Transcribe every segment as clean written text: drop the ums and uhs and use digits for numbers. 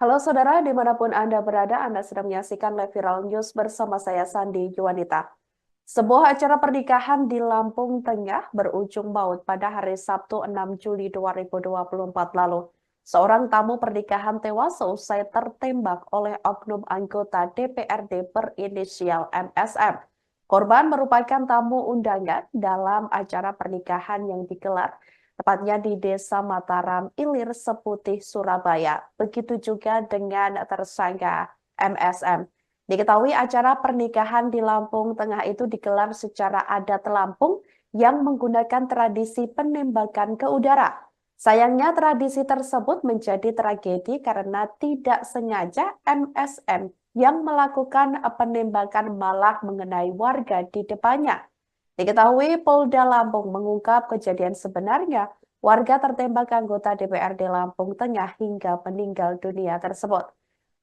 Halo saudara, dimanapun Anda berada, Anda sedang menyaksikan Live Viral News bersama saya Sandi Juwanita. Sebuah acara pernikahan di Lampung Tengah berujung maut pada hari Sabtu 6 Juli 2024 lalu. Seorang tamu pernikahan tewas seusai tertembak oleh oknum anggota DPRD berinisial MSM. Korban merupakan tamu undangan dalam acara pernikahan yang digelar tepatnya di Desa Mataram, Ilir Seputih, Surabaya. Begitu juga dengan tersangka MSM. Diketahui acara pernikahan di Lampung Tengah itu digelar secara adat Lampung yang menggunakan tradisi penembakan ke udara. Sayangnya tradisi tersebut menjadi tragedi karena tidak sengaja MSM yang melakukan penembakan malah mengenai warga di depannya. Diketahui Polda Lampung mengungkap kejadian sebenarnya warga tertembak anggota DPRD Lampung Tengah hingga meninggal dunia tersebut.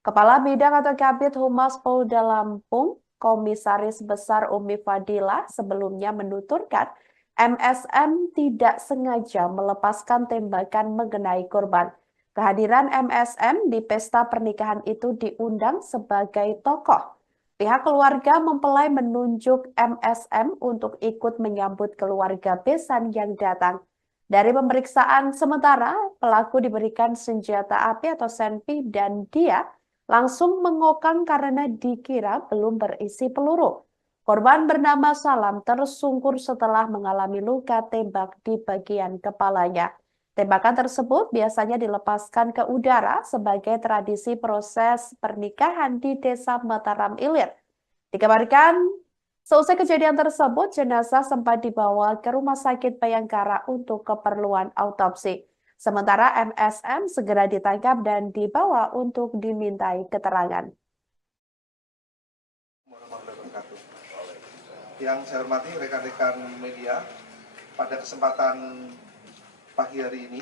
Kepala Bidang atau Kabid Humas Polda Lampung, Komisaris Besar Umi Fadila sebelumnya menuturkan MSM tidak sengaja melepaskan tembakan mengenai korban. Kehadiran MSM di pesta pernikahan itu diundang sebagai tokoh. Pihak keluarga mempelai menunjuk MSM untuk ikut menyambut keluarga besan yang datang. Dari pemeriksaan sementara, pelaku diberikan senjata api atau senpi dan dia langsung mengokang karena dikira belum berisi peluru. Korban bernama Salam tersungkur setelah mengalami luka tembak di bagian kepalanya. Tembakan tersebut biasanya dilepaskan ke udara sebagai tradisi proses pernikahan di Desa Mataram Ilir. Dikabarkan, seusai kejadian tersebut, jenazah sempat dibawa ke Rumah Sakit Bayangkara untuk keperluan autopsi. Sementara MSM segera ditangkap dan dibawa untuk dimintai keterangan. Yang saya hormati rekan-rekan media, pada kesempatan pagi hari ini,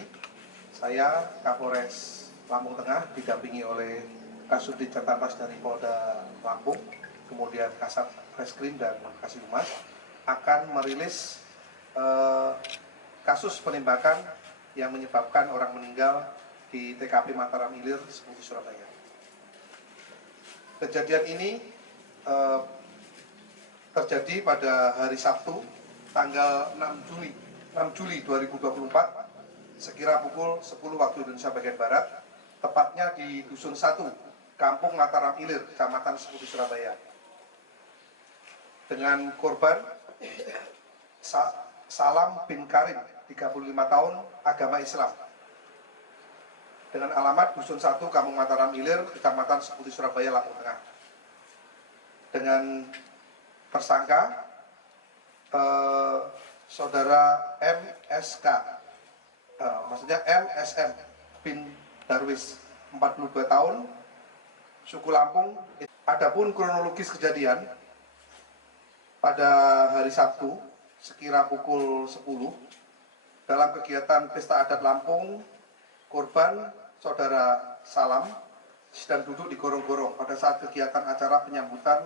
saya Kapolres Lampung Tengah didampingi oleh Kasubdit Jatapras dari Polda Lampung, kemudian Kasat Reskrim dan Kasih-Humas akan merilis kasus penembakan yang menyebabkan orang meninggal di TKP Mataram Ilir, Seputih, Surabaya. Kejadian ini terjadi pada hari Sabtu, tanggal 6 Juli 2024, sekira pukul 10 waktu Indonesia bagian Barat, tepatnya di Dusun 1, Kampung Mataram Ilir, Kecamatan Seputih, Surabaya. Dengan korban Salam bin Karim, 35 tahun, agama Islam. Dengan alamat Dusun 1, Kampung Mataram Ilir, Kecamatan Seputih, Surabaya, Lampung Tengah. Dengan tersangka saudara MSK, maksudnya MSM bin Darwis, 42 tahun, suku Lampung. Adapun kronologis kejadian pada hari Sabtu sekira pukul 10 dalam kegiatan pesta adat Lampung, korban saudara Salam sedang duduk di gorong-gorong pada saat kegiatan acara penyambutan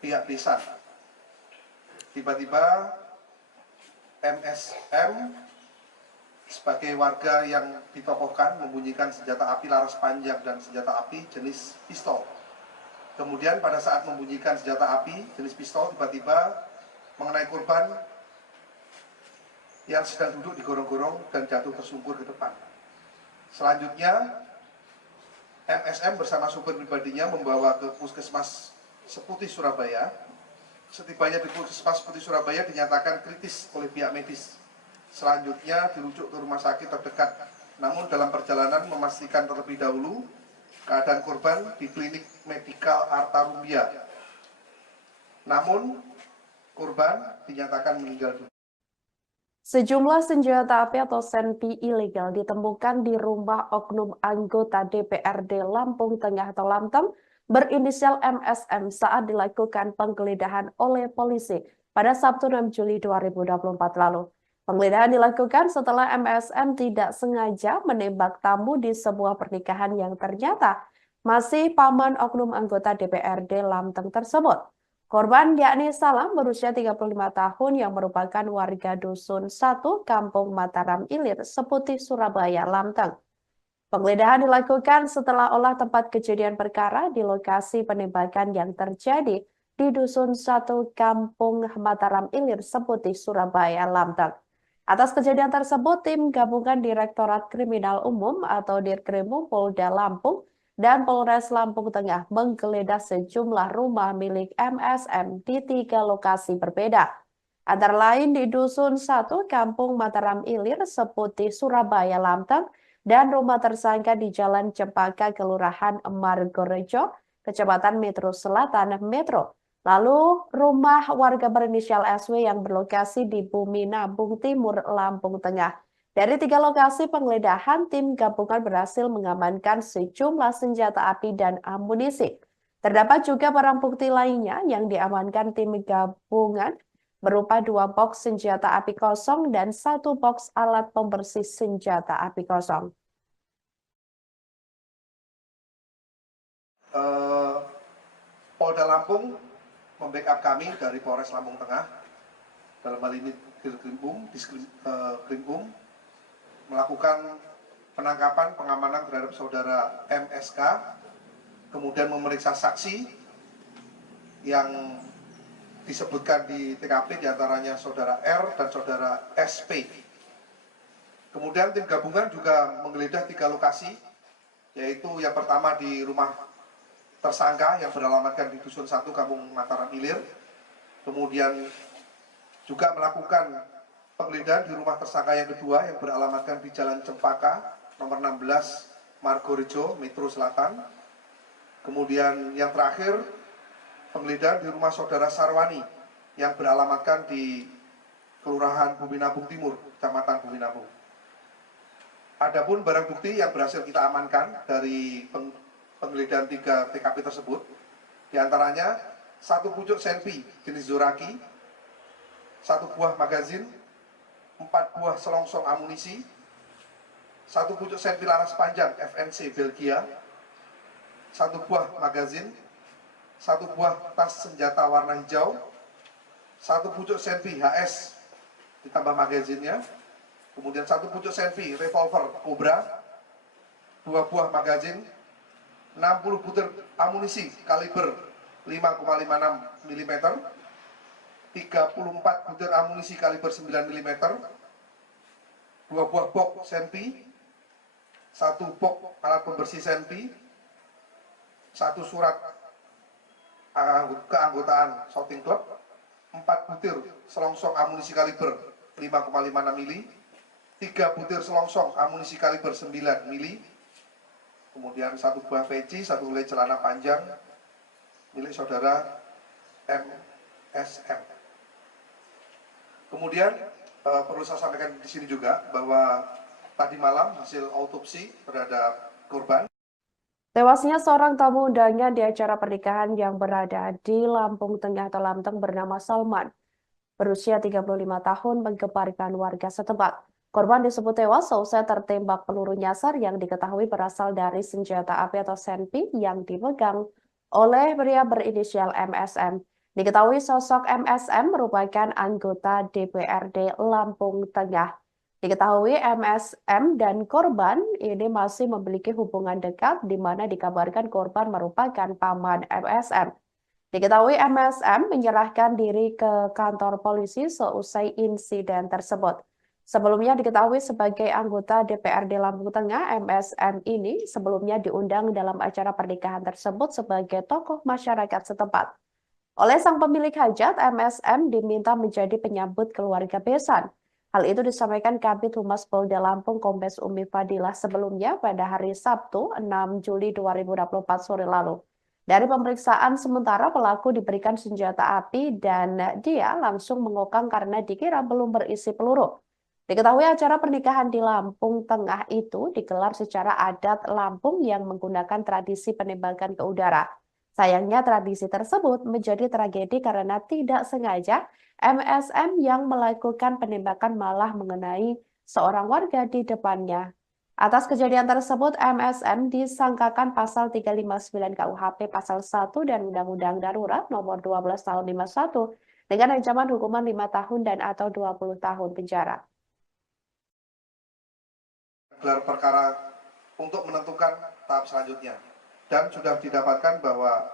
pihak desa. Tiba-tiba MSM sebagai warga yang ditokohkan membunyikan senjata api laras panjang dan senjata api jenis pistol. Kemudian pada saat membunyikan senjata api jenis pistol, tiba-tiba mengenai korban yang sedang duduk di gorong-gorong dan jatuh tersungkur ke depan. Selanjutnya MSM bersama supir pribadinya membawa ke Puskesmas Seputih, Surabaya. Setibanya di Puskesmas Seputih, Surabaya dinyatakan kritis oleh pihak medis. Selanjutnya dirujuk ke rumah sakit terdekat. Namun dalam perjalanan memastikan terlebih dahulu keadaan korban di klinik medikal Arta Rumbia. Namun korban dinyatakan meninggal dunia. Sejumlah senjata api atau senpi ilegal ditemukan di rumah oknum anggota DPRD Lampung Tengah atau Lamteng berinisial MSM saat dilakukan penggeledahan oleh polisi pada Sabtu 6 Juli 2024 lalu. Penggeledahan dilakukan setelah MSM tidak sengaja menembak tamu di sebuah pernikahan yang ternyata masih paman oknum anggota DPRD Lamteng tersebut. Korban yakni Salam berusia 35 tahun yang merupakan warga Dusun 1 Kampung Mataram Ilir, Seputih, Surabaya, Lamteng. Penggeledahan dilakukan setelah olah tempat kejadian perkara di lokasi penembakan yang terjadi di Dusun 1 Kampung Mataram Ilir, Seputi, Surabaya, Lamteng. Atas kejadian tersebut, tim gabungan Direktorat Kriminal Umum atau Dirkrimum Polda Lampung dan Polres Lampung Tengah menggeledah sejumlah rumah milik MSM di 3 lokasi berbeda. Antara lain di Dusun 1 Kampung Mataram Ilir, Seputi, Surabaya, Lamteng, dan rumah tersangka di Jalan Cempaka, Kelurahan Margorejo, Kecamatan Metro Selatan, Metro. Lalu rumah warga berinisial SW yang berlokasi di Bumi Nabung Timur, Lampung Tengah. Dari 3 lokasi penggeledahan, tim gabungan berhasil mengamankan sejumlah senjata api dan amunisi. Terdapat juga barang bukti lainnya yang diamankan tim gabungan berupa 2 box senjata api kosong dan 1 box alat pembersih senjata api kosong. Polda Lampung membackup kami dari Polres Lampung Tengah, dalam hal ini Diskrimum, melakukan penangkapan, pengamanan terhadap saudara MSK, kemudian memeriksa saksi yang disebutkan di TKP, diantaranya saudara R dan saudara SP. Kemudian tim gabungan juga menggeledah 3 lokasi, yaitu yang pertama di rumah tersangka yang beralamatkan di Dusun 1 Kampung Mataram Ilir. Kemudian juga melakukan penggeledahan di rumah tersangka yang kedua yang beralamatkan di Jalan Cempaka, nomor 16, Margorejo, Metro Selatan. Kemudian yang terakhir, penggeledahan di rumah saudara Sarwani yang beralamatkan di Kelurahan Bumi Nabung Timur, Kecamatan Bumi Nabung. Adapun barang bukti yang berhasil kita amankan dari penggeledahan 3 TKP tersebut, diantaranya 1 pucuk senpi jenis Zoraki, 1 buah magazin, 4 buah selongsong amunisi, 1 pucuk senpi laras panjang FNC Belgia, 1 buah magazin, 1 buah tas senjata warna hijau, 1 pucuk senpi HS ditambah magazinnya, kemudian 1 pucuk senpi revolver Cobra, 2 buah magazin, 60 butir amunisi kaliber 5,56 mm, 34 butir amunisi kaliber 9 mm, 2 buah box senpi, 1 box alat pembersih senpi, 1 surat keanggotaan shooting club, 4 butir selongsong amunisi kaliber 5,56 mm, 3 butir selongsong amunisi kaliber 9 mm, kemudian 1 buah peci, 1 helai celana panjang milik saudara MSM. Kemudian perlu saya sampaikan di sini juga bahwa tadi malam hasil autopsi terhadap korban. Tewasnya seorang tamu undangan di acara pernikahan yang berada di Lampung Tengah atau Lamteng bernama Salman, berusia 35 tahun, menggemparkan warga setempat. Korban disebut tewas seusai tertembak peluru nyasar yang diketahui berasal dari senjata api atau senpi yang dipegang oleh pria berinisial MSM. Diketahui sosok MSM merupakan anggota DPRD Lampung Tengah. Diketahui MSM dan korban ini masih memiliki hubungan dekat di mana dikabarkan korban merupakan paman MSM. Diketahui MSM menyerahkan diri ke kantor polisi seusai insiden tersebut. Sebelumnya diketahui sebagai anggota DPRD Lampung Tengah, MSM ini sebelumnya diundang dalam acara pernikahan tersebut sebagai tokoh masyarakat setempat. Oleh sang pemilik hajat, MSM diminta menjadi penyambut keluarga besan. Hal itu disampaikan Kabid Humas Polda Lampung Kombes Umi Fadilah sebelumnya pada hari Sabtu 6 Juli 2024 sore lalu. Dari pemeriksaan sementara pelaku diberikan senjata api dan dia langsung mengokang karena dikira belum berisi peluru. Diketahui acara pernikahan di Lampung Tengah itu digelar secara adat Lampung yang menggunakan tradisi penembakan ke udara. Sayangnya tradisi tersebut menjadi tragedi karena tidak sengaja MSM yang melakukan penembakan malah mengenai seorang warga di depannya. Atas kejadian tersebut, MSM disangkakan pasal 359 KUHP pasal 1 dan Undang-Undang Darurat nomor 12 tahun 51 dengan ancaman hukuman 5 tahun dan atau 20 tahun penjara. Gelar perkara untuk menentukan tahap selanjutnya. Dan sudah didapatkan bahwa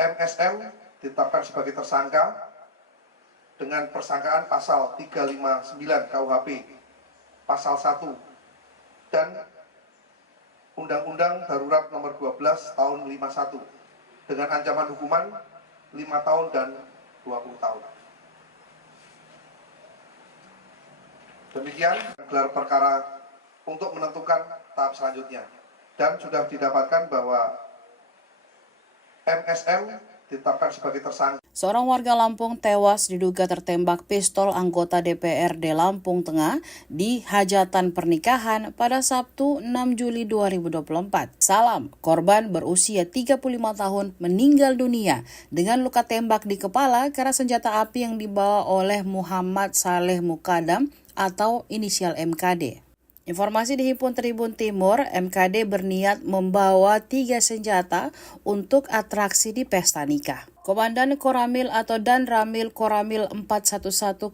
MSM ditetapkan sebagai tersangka dengan persangkaan pasal 359 KUHP, pasal 1, dan Undang-Undang Darurat Nomor 12 Tahun 51 dengan ancaman hukuman 5 tahun dan 20 tahun. Demikian gelar perkara untuk menentukan tahap selanjutnya. Dan sudah didapatkan bahwa MSM ditetapkan sebagai tersangka. Seorang warga Lampung tewas diduga tertembak pistol anggota DPRD Lampung Tengah di hajatan pernikahan pada Sabtu 6 Juli 2024. Salam, korban berusia 35 tahun meninggal dunia dengan luka tembak di kepala karena senjata api yang dibawa oleh Muhammad Saleh Mukadam atau inisial MKD. Informasi dihimpun Tribun Timur, MKD berniat membawa 3 senjata untuk atraksi di pesta nikah. Komandan Koramil atau Dan Ramil Koramil 41109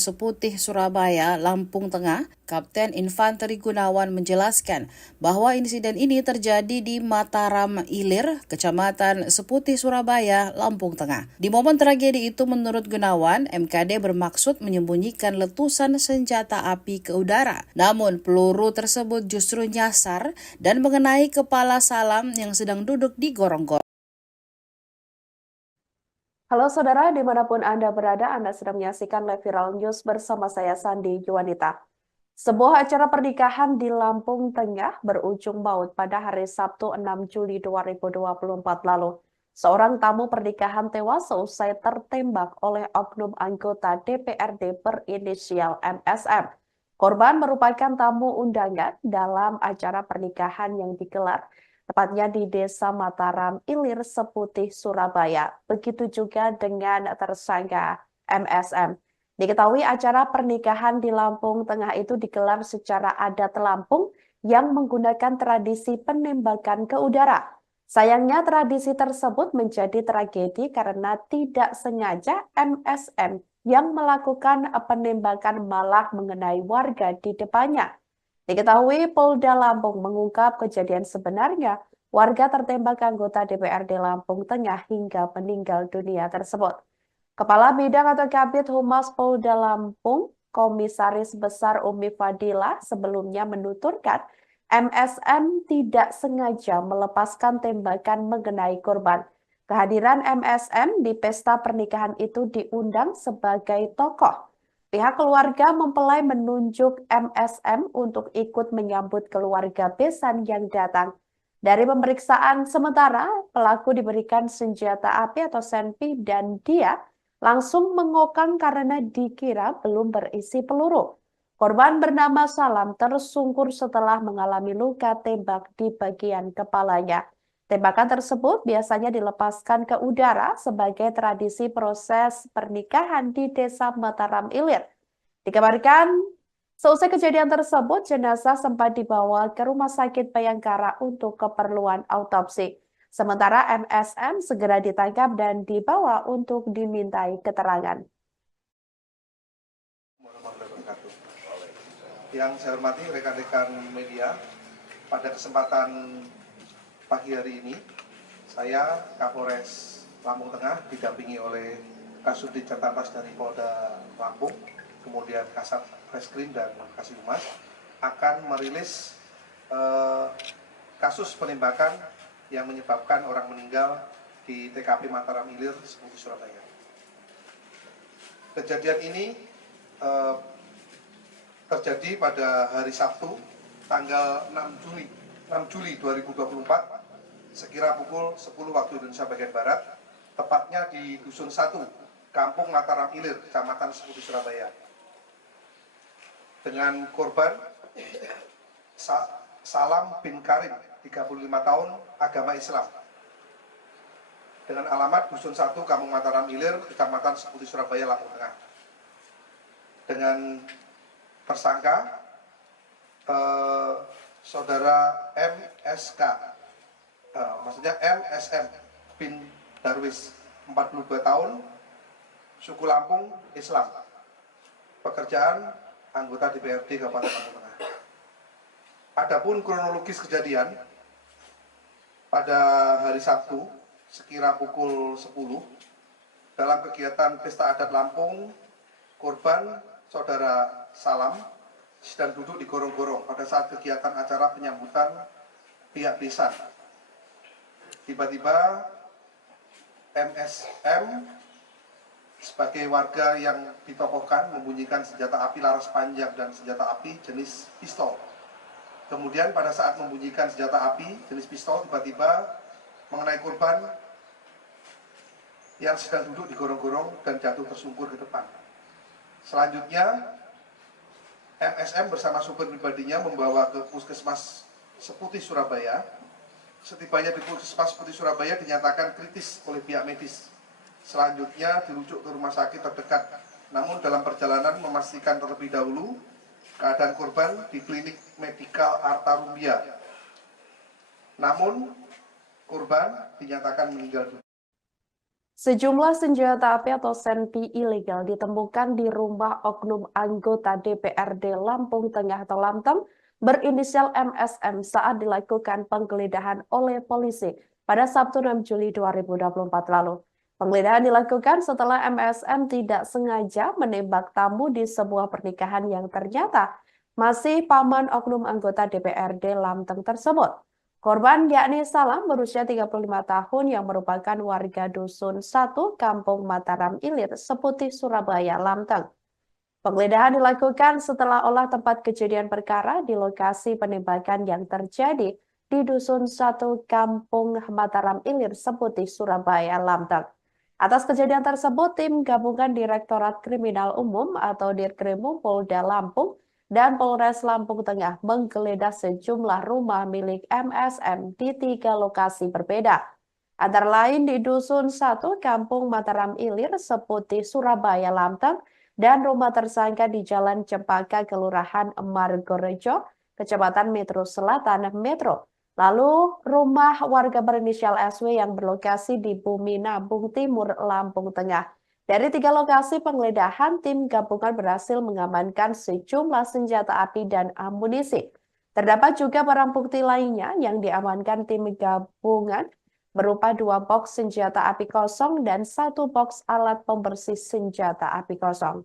Seputih Surabaya, Lampung Tengah, Kapten Infanteri Gunawan menjelaskan bahwa insiden ini terjadi di Mataram Ilir, Kecamatan Seputih Surabaya, Lampung Tengah. Di momen tragedi itu menurut Gunawan, MKD bermaksud menyembunyikan letusan senjata api ke udara. Namun peluru tersebut justru nyasar dan mengenai kepala Salam yang sedang duduk di gorong-gorong. Halo saudara, dimanapun Anda berada, Anda sedang menyaksikan live viral news bersama saya Sandi Juwanita. Sebuah acara pernikahan di Lampung Tengah berujung maut pada hari Sabtu 6 Juli 2024 lalu. Seorang tamu pernikahan tewas seusai tertembak oleh oknum anggota DPRD berinisial MSM. Korban merupakan tamu undangan dalam acara pernikahan yang digelar tepatnya di Desa Mataram Ilir, Seputih, Surabaya. Begitu juga dengan tersangka MSM. Diketahui acara pernikahan di Lampung Tengah itu digelar secara adat Lampung yang menggunakan tradisi penembakan ke udara. Sayangnya tradisi tersebut menjadi tragedi karena tidak sengaja MSM yang melakukan penembakan malah mengenai warga di depannya. Diketahui Polda Lampung mengungkap kejadian sebenarnya warga tertembak anggota DPRD Lampung Tengah hingga meninggal dunia tersebut. Kepala Bidang atau Kabid Humas Polda Lampung, Komisaris Besar Umi Fadila sebelumnya menuturkan MSM tidak sengaja melepaskan tembakan mengenai korban. Kehadiran MSM di pesta pernikahan itu diundang sebagai tokoh. Pihak keluarga mempelai menunjuk MSM untuk ikut menyambut keluarga besan yang datang. Dari pemeriksaan sementara, pelaku diberikan senjata api atau senpi dan dia langsung mengokang karena dikira belum berisi peluru. Korban bernama Salam tersungkur setelah mengalami luka tembak di bagian kepalanya. Tembakan tersebut biasanya dilepaskan ke udara sebagai tradisi proses pernikahan di Desa Mataram Ilir. Dikabarkan, seusai kejadian tersebut, jenazah sempat dibawa ke Rumah Sakit Bayangkara untuk keperluan autopsi. Sementara MSM segera ditangkap dan dibawa untuk dimintai keterangan. Yang saya hormati rekan-rekan media, pada kesempatan pagi hari ini, saya Kapolres Lampung Tengah didampingi oleh Kasubdit Jatanpas dari Polda Lampung, kemudian Kasat Reskrim dan Kasih Humas akan merilis kasus penembakan yang menyebabkan orang meninggal di TKP Mataram Ilir, Seputih, Surabaya. Kejadian ini terjadi pada hari Sabtu, tanggal 6 Juli 2024, sekira pukul 10 waktu Indonesia bagian Barat, tepatnya di Dusun 1, Kampung Mataram Ilir, Kecamatan Seputih, Surabaya. Dengan korban Salam bin Karim, 35 tahun, agama Islam. Dengan alamat Dusun 1, Kampung Mataram Ilir, Kecamatan Seputih, Surabaya, Lampung Tengah. Dengan tersangka saudara MSK, maksudnya MSM bin Darwis, 42 tahun, suku Lampung, Islam. Pekerjaan anggota DPRD Kabupaten Lampung Tengah. Adapun kronologis kejadian pada hari Sabtu sekira pukul 10 dalam kegiatan Pesta Adat Lampung, korban saudara Salam sedang duduk di gorong-gorong pada saat kegiatan acara penyambutan pihak desa. Tiba-tiba MSM sebagai warga yang ditokohkan membunyikan senjata api laras panjang dan senjata api jenis pistol. Kemudian pada saat membunyikan senjata api jenis pistol, tiba-tiba mengenai korban yang sedang duduk di gorong-gorong dan jatuh tersungkur ke depan. Selanjutnya, MSM bersama supir pribadinya membawa ke Puskesmas Seputih Surabaya. Setibanya di Puskesmas Seputih Surabaya dinyatakan kritis oleh pihak medis. Selanjutnya dirujuk ke rumah sakit terdekat. Namun dalam perjalanan memastikan terlebih dahulu keadaan korban di klinik medikal Arta Rumbia. Namun korban dinyatakan meninggal dunia. Sejumlah senjata api atau senpi ilegal ditemukan di rumah oknum anggota DPRD Lampung Tengah atau Lamteng berinisial MSM saat dilakukan penggeledahan oleh polisi pada Sabtu 6 Juli 2024 lalu. Penggeledahan dilakukan setelah MSM tidak sengaja menembak tamu di sebuah pernikahan yang ternyata masih paman oknum anggota DPRD Lamteng tersebut. Korban yakni Salam berusia 35 tahun yang merupakan warga Dusun 1 Kampung Mataram Ilir, Seputih, Surabaya, Lamteng. Penggeledahan dilakukan setelah olah tempat kejadian perkara di lokasi penembakan yang terjadi di Dusun 1 Kampung Mataram Ilir, Seputih, Surabaya, Lamteng. Atas kejadian tersebut, tim gabungan Direktorat Kriminal Umum atau Dirkrimum Polda Lampung dan Polres Lampung Tengah menggeledah sejumlah rumah milik MSM di 3 lokasi berbeda. Antara lain di Dusun 1 Kampung Mataram Ilir, Seputih, Surabaya, Lamteng, dan rumah tersangka di Jalan Cempaka, Kelurahan Margorejo, Kecamatan Metro Selatan, Metro. Lalu rumah warga berinisial SW yang berlokasi di Bumi Nabung Timur, Lampung Tengah. Dari 3 lokasi penggeledahan, tim gabungan berhasil mengamankan sejumlah senjata api dan amunisi. Terdapat juga barang bukti lainnya yang diamankan tim gabungan berupa 2 box senjata api kosong dan 1 box alat pembersih senjata api kosong.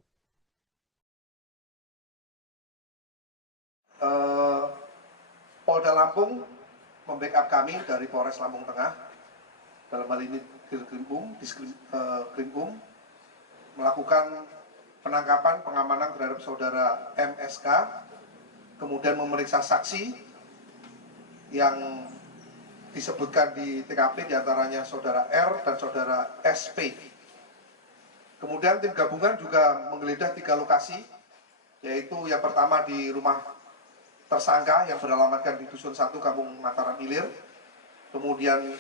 Polda Lampung membackup kami dari Polres Lampung Tengah, dalam hal ini Diskrimum, melakukan penangkapan pengamanan terhadap saudara MSK, kemudian memeriksa saksi yang disebutkan di TKP, diantaranya saudara R dan saudara SP. Kemudian tim gabungan juga menggeledah 3 lokasi, yaitu yang pertama di rumah tersangka yang beralamatkan di Dusun 1 Kampung Mataram Ilir, kemudian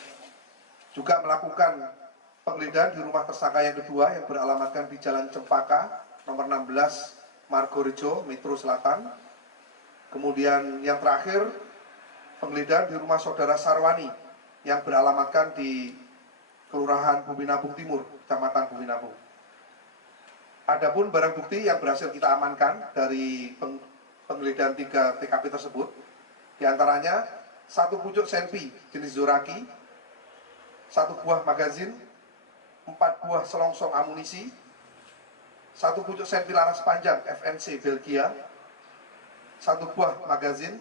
juga melakukan penggeledahan di rumah tersangka yang kedua yang beralamatkan di Jalan Cempaka nomor 16 Margorejo, Metro Selatan. Kemudian yang terakhir penggeledahan di rumah saudara Sarwani yang beralamatkan di Kelurahan Bumi Nabung Timur, Kecamatan Bumi Nabung. Adapun barang bukti yang berhasil kita amankan dari penggeledahan 3 TKP tersebut, diantaranya 1 pucuk senpi jenis Zoraki, 1 buah magazin, 4 buah selongsong amunisi, 1 pucuk senpi laras panjang FNC Belgia, 1 buah magazin,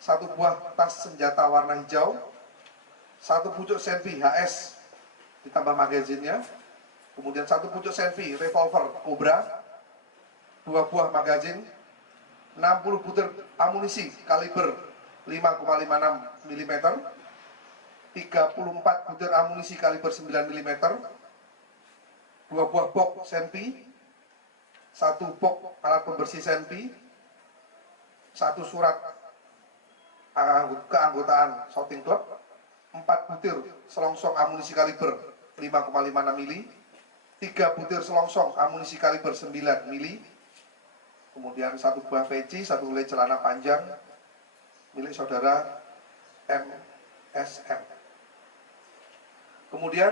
1 buah tas senjata warna hijau, 1 pucuk senpi HS ditambah magazinnya, kemudian 1 pucuk senpi revolver Cobra, 2 buah magazin, 60 butir amunisi kaliber 5,56 mm, 34 butir amunisi kaliber 9 mm, 2 buah box senpi, 1 box alat pembersih senpi, 1 surat keanggotaan shooting club, 4 butir selongsong amunisi kaliber 5,56 mm, 3 butir selongsong amunisi kaliber 9 mm, kemudian 1 buah peci, 1 helai celana panjang milik saudara MSM. Kemudian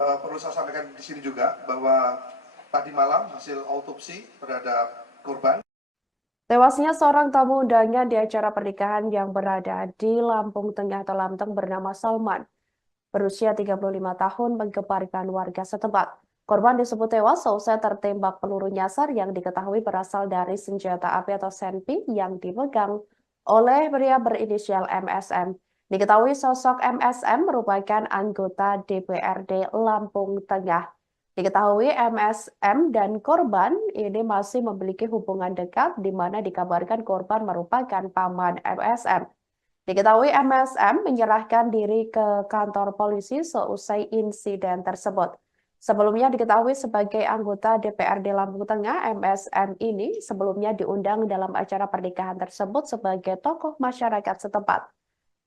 perlu saya sampaikan di sini juga bahwa tadi malam hasil autopsi terhadap korban Tewasnya seorang tamu undangan di acara pernikahan yang berada di Lampung Tengah atau Lamteng bernama Salman, berusia 35 tahun, menggemparkan warga setempat. Korban disebut tewas seusai tertembak peluru nyasar yang diketahui berasal dari senjata api atau senpi yang dipegang oleh pria berinisial MSM. Diketahui sosok MSM merupakan anggota DPRD Lampung Tengah. Diketahui MSM dan korban ini masih memiliki hubungan dekat di mana dikabarkan korban merupakan paman MSM. Diketahui MSM menyerahkan diri ke kantor polisi seusai insiden tersebut. Sebelumnya diketahui sebagai anggota DPRD Lampung Tengah, MSM ini sebelumnya diundang dalam acara pernikahan tersebut sebagai tokoh masyarakat setempat.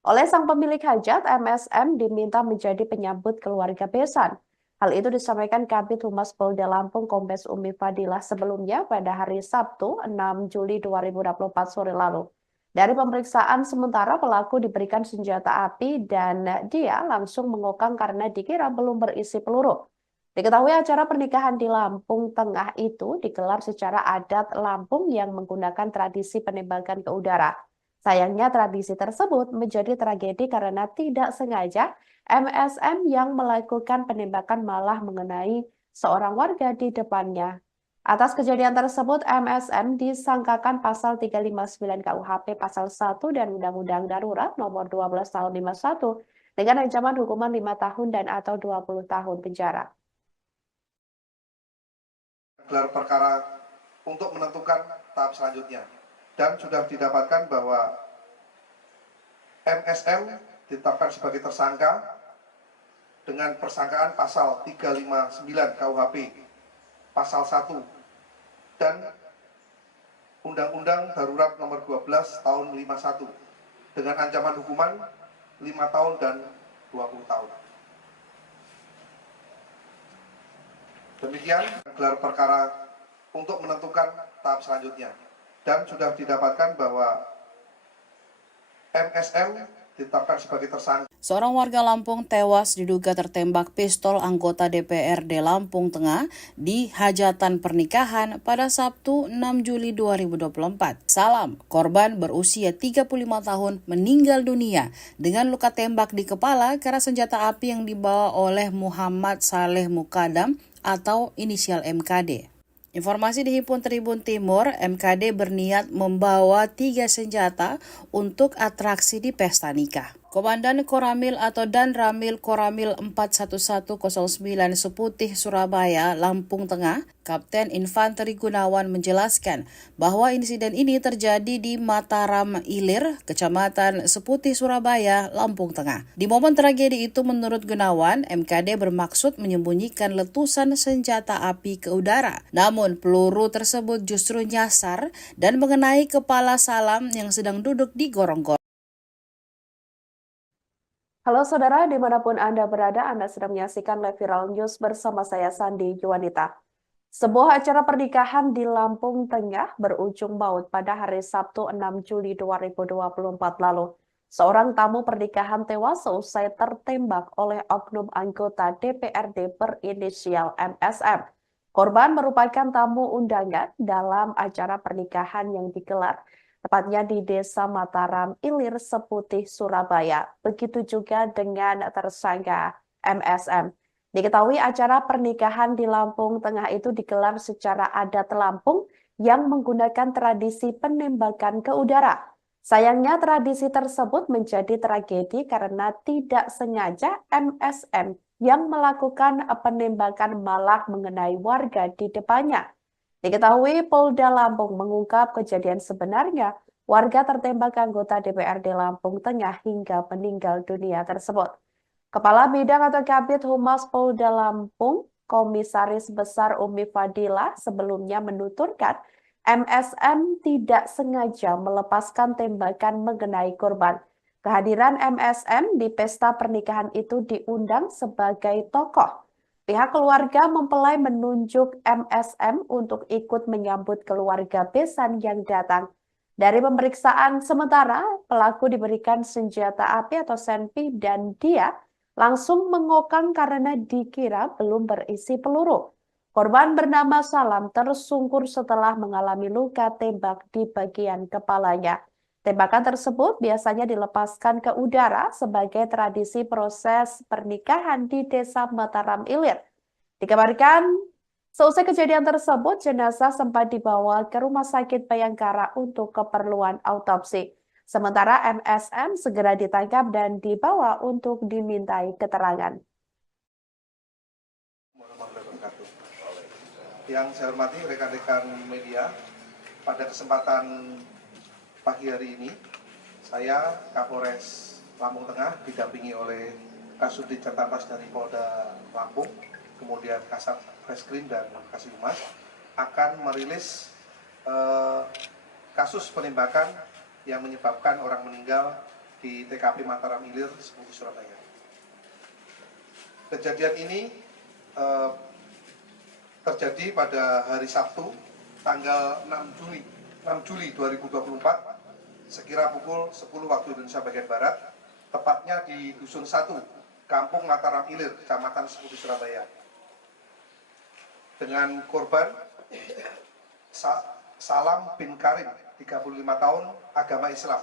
Oleh sang pemilik hajat, MSM diminta menjadi penyambut keluarga besan. Hal itu disampaikan Kabid Humas Polda Lampung Kombes Umi Fadilah sebelumnya pada hari Sabtu 6 Juli 2024 sore lalu. Dari pemeriksaan sementara pelaku diberikan senjata api dan dia langsung mengokang karena dikira belum berisi peluru. Diketahui acara pernikahan di Lampung Tengah itu digelar secara adat Lampung yang menggunakan tradisi penembakan ke udara. Sayangnya tradisi tersebut menjadi tragedi karena tidak sengaja MSM yang melakukan penembakan malah mengenai seorang warga di depannya. Atas kejadian tersebut, MSM disangkakan pasal 359 KUHP pasal 1 dan Undang-Undang Darurat nomor 12 tahun 51 dengan ancaman hukuman 5 tahun dan atau 20 tahun penjara. Gelar perkara untuk menentukan tahap selanjutnya. Dan sudah didapatkan bahwa MSM ditetapkan sebagai tersangka dengan persangkaan pasal 359 KUHP, pasal 1, dan Undang-Undang Darurat nomor 12 tahun 51 dengan ancaman hukuman 5 tahun dan 20 tahun. Demikian gelar perkara untuk menentukan tahap selanjutnya. Dan sudah didapatkan bahwa MSM ditetapkan sebagai tersangka. Seorang warga Lampung tewas diduga tertembak pistol anggota DPRD Lampung Tengah di hajatan pernikahan pada Sabtu 6 Juli 2024. Salam, korban berusia 35 tahun meninggal dunia dengan luka tembak di kepala karena senjata api yang dibawa oleh Muhammad Saleh Mukadam atau inisial MKD. Informasi dihimpun Tribun Timur, MKD berniat membawa 3 senjata untuk atraksi di pesta nikah. Komandan Koramil atau Dan Ramil Koramil 41109 Seputih Surabaya, Lampung Tengah, Kapten Infanteri Gunawan menjelaskan bahwa insiden ini terjadi di Mataram Ilir, Kecamatan Seputih Surabaya, Lampung Tengah. Di momen tragedi itu menurut Gunawan, MKD bermaksud menyembunyikan letusan senjata api ke udara. Namun peluru tersebut justru nyasar dan mengenai kepala Salam yang sedang duduk di gorong-gorong. Halo saudara, dimanapun Anda berada, Anda sedang menyaksikan Live Viral News bersama saya Sandi Juwanita. Sebuah acara pernikahan di Lampung Tengah berujung maut pada hari Sabtu 6 Juli 2024 lalu. Seorang tamu pernikahan tewas seusai tertembak oleh oknum anggota DPRD berinisial MSM. Korban merupakan tamu undangan dalam acara pernikahan yang digelar tepatnya di Desa Mataram Ilir Seputih, Surabaya. Begitu juga dengan tersangka MSM. Diketahui acara pernikahan di Lampung Tengah itu digelar secara adat Lampung yang menggunakan tradisi penembakan ke udara. Sayangnya tradisi tersebut menjadi tragedi karena tidak sengaja MSM yang melakukan penembakan malah mengenai warga di depannya. Diketahui Polda Lampung mengungkap kejadian sebenarnya warga tertembak anggota DPRD Lampung Tengah hingga meninggal dunia tersebut. Kepala Bidang atau Kabid Humas Polda Lampung, Komisaris Besar Umi Fadilah sebelumnya menuturkan MSM tidak sengaja melepaskan tembakan mengenai korban. Kehadiran MSM di pesta pernikahan itu diundang sebagai tokoh. Pihak keluarga mempelai menunjuk MSM untuk ikut menyambut keluarga besan yang datang. Dari pemeriksaan sementara, pelaku diberikan senjata api atau senpi dan dia langsung mengokang karena dikira belum berisi peluru. Korban bernama Salam tersungkur setelah mengalami luka tembak di bagian kepalanya. Tembakan tersebut biasanya dilepaskan ke udara sebagai tradisi proses pernikahan di Desa Mataram Ilir. Dikabarkan, seusai kejadian tersebut, jenazah sempat dibawa ke Rumah Sakit Bayangkara untuk keperluan autopsi. Sementara MSM segera ditangkap dan dibawa untuk dimintai keterangan. Yang saya hormati rekan-rekan media, pada kesempatan pagi hari ini, saya Kapolres Lampung Tengah didampingi oleh Kasubdit Jatambas dari Polda Lampung, kemudian Kasat Reskrim dan Kasihumas akan merilis kasus penembakan yang menyebabkan orang meninggal di TKP Mataram Ilir, Seputi Surabaya. Kejadian ini terjadi pada hari Sabtu, tanggal 6 Juli 2024, sekira pukul 10 waktu Indonesia bagian Barat, tepatnya di Dusun 1, Kampung Mataram Ilir, Kecamatan Seputi, Surabaya. Dengan korban Salam bin Karim, 35 tahun, agama Islam.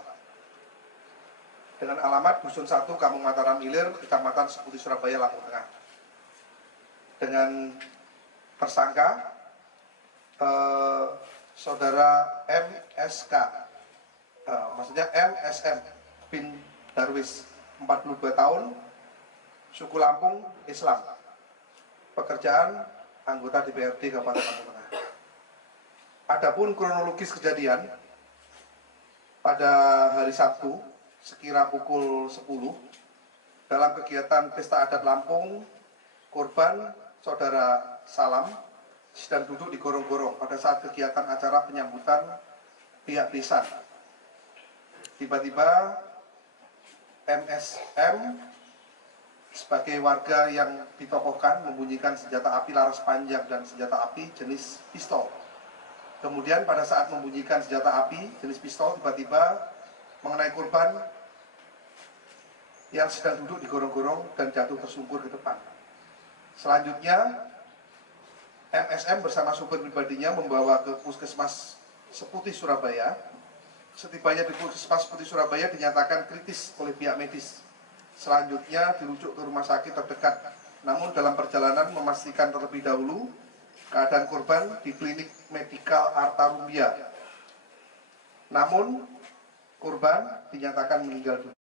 Dengan alamat Dusun 1, Kampung Mataram Ilir, Kecamatan Seputi, Surabaya, Lampung Tengah. Dengan tersangka saudara MSK, maksudnya MSM bin Darwis, 42 tahun, suku Lampung, Islam, pekerjaan anggota DPRD Kabupaten Lampung Tengah. Adapun kronologis kejadian, pada hari Sabtu sekira pukul 10 dalam kegiatan Pesta Adat Lampung, korban saudara Salam sedang duduk di gorong-gorong pada saat kegiatan acara penyambutan pihak desa. Tiba-tiba MSM sebagai warga yang ditokohkan membunyikan senjata api laras panjang dan senjata api jenis pistol. Kemudian pada saat membunyikan senjata api jenis pistol, tiba-tiba mengenai korban yang sedang duduk di gorong-gorong dan jatuh tersungkur ke depan. Selanjutnya, MSM bersama supir pribadinya membawa ke Puskesmas Seputi, Surabaya. Setibanya di Puskesmas Seputi, Surabaya dinyatakan kritis oleh pihak medis. Selanjutnya dirujuk ke rumah sakit terdekat. Namun dalam perjalanan memastikan terlebih dahulu keadaan korban di Klinik Medikal Arta Rumbia. Namun korban dinyatakan meninggal dunia.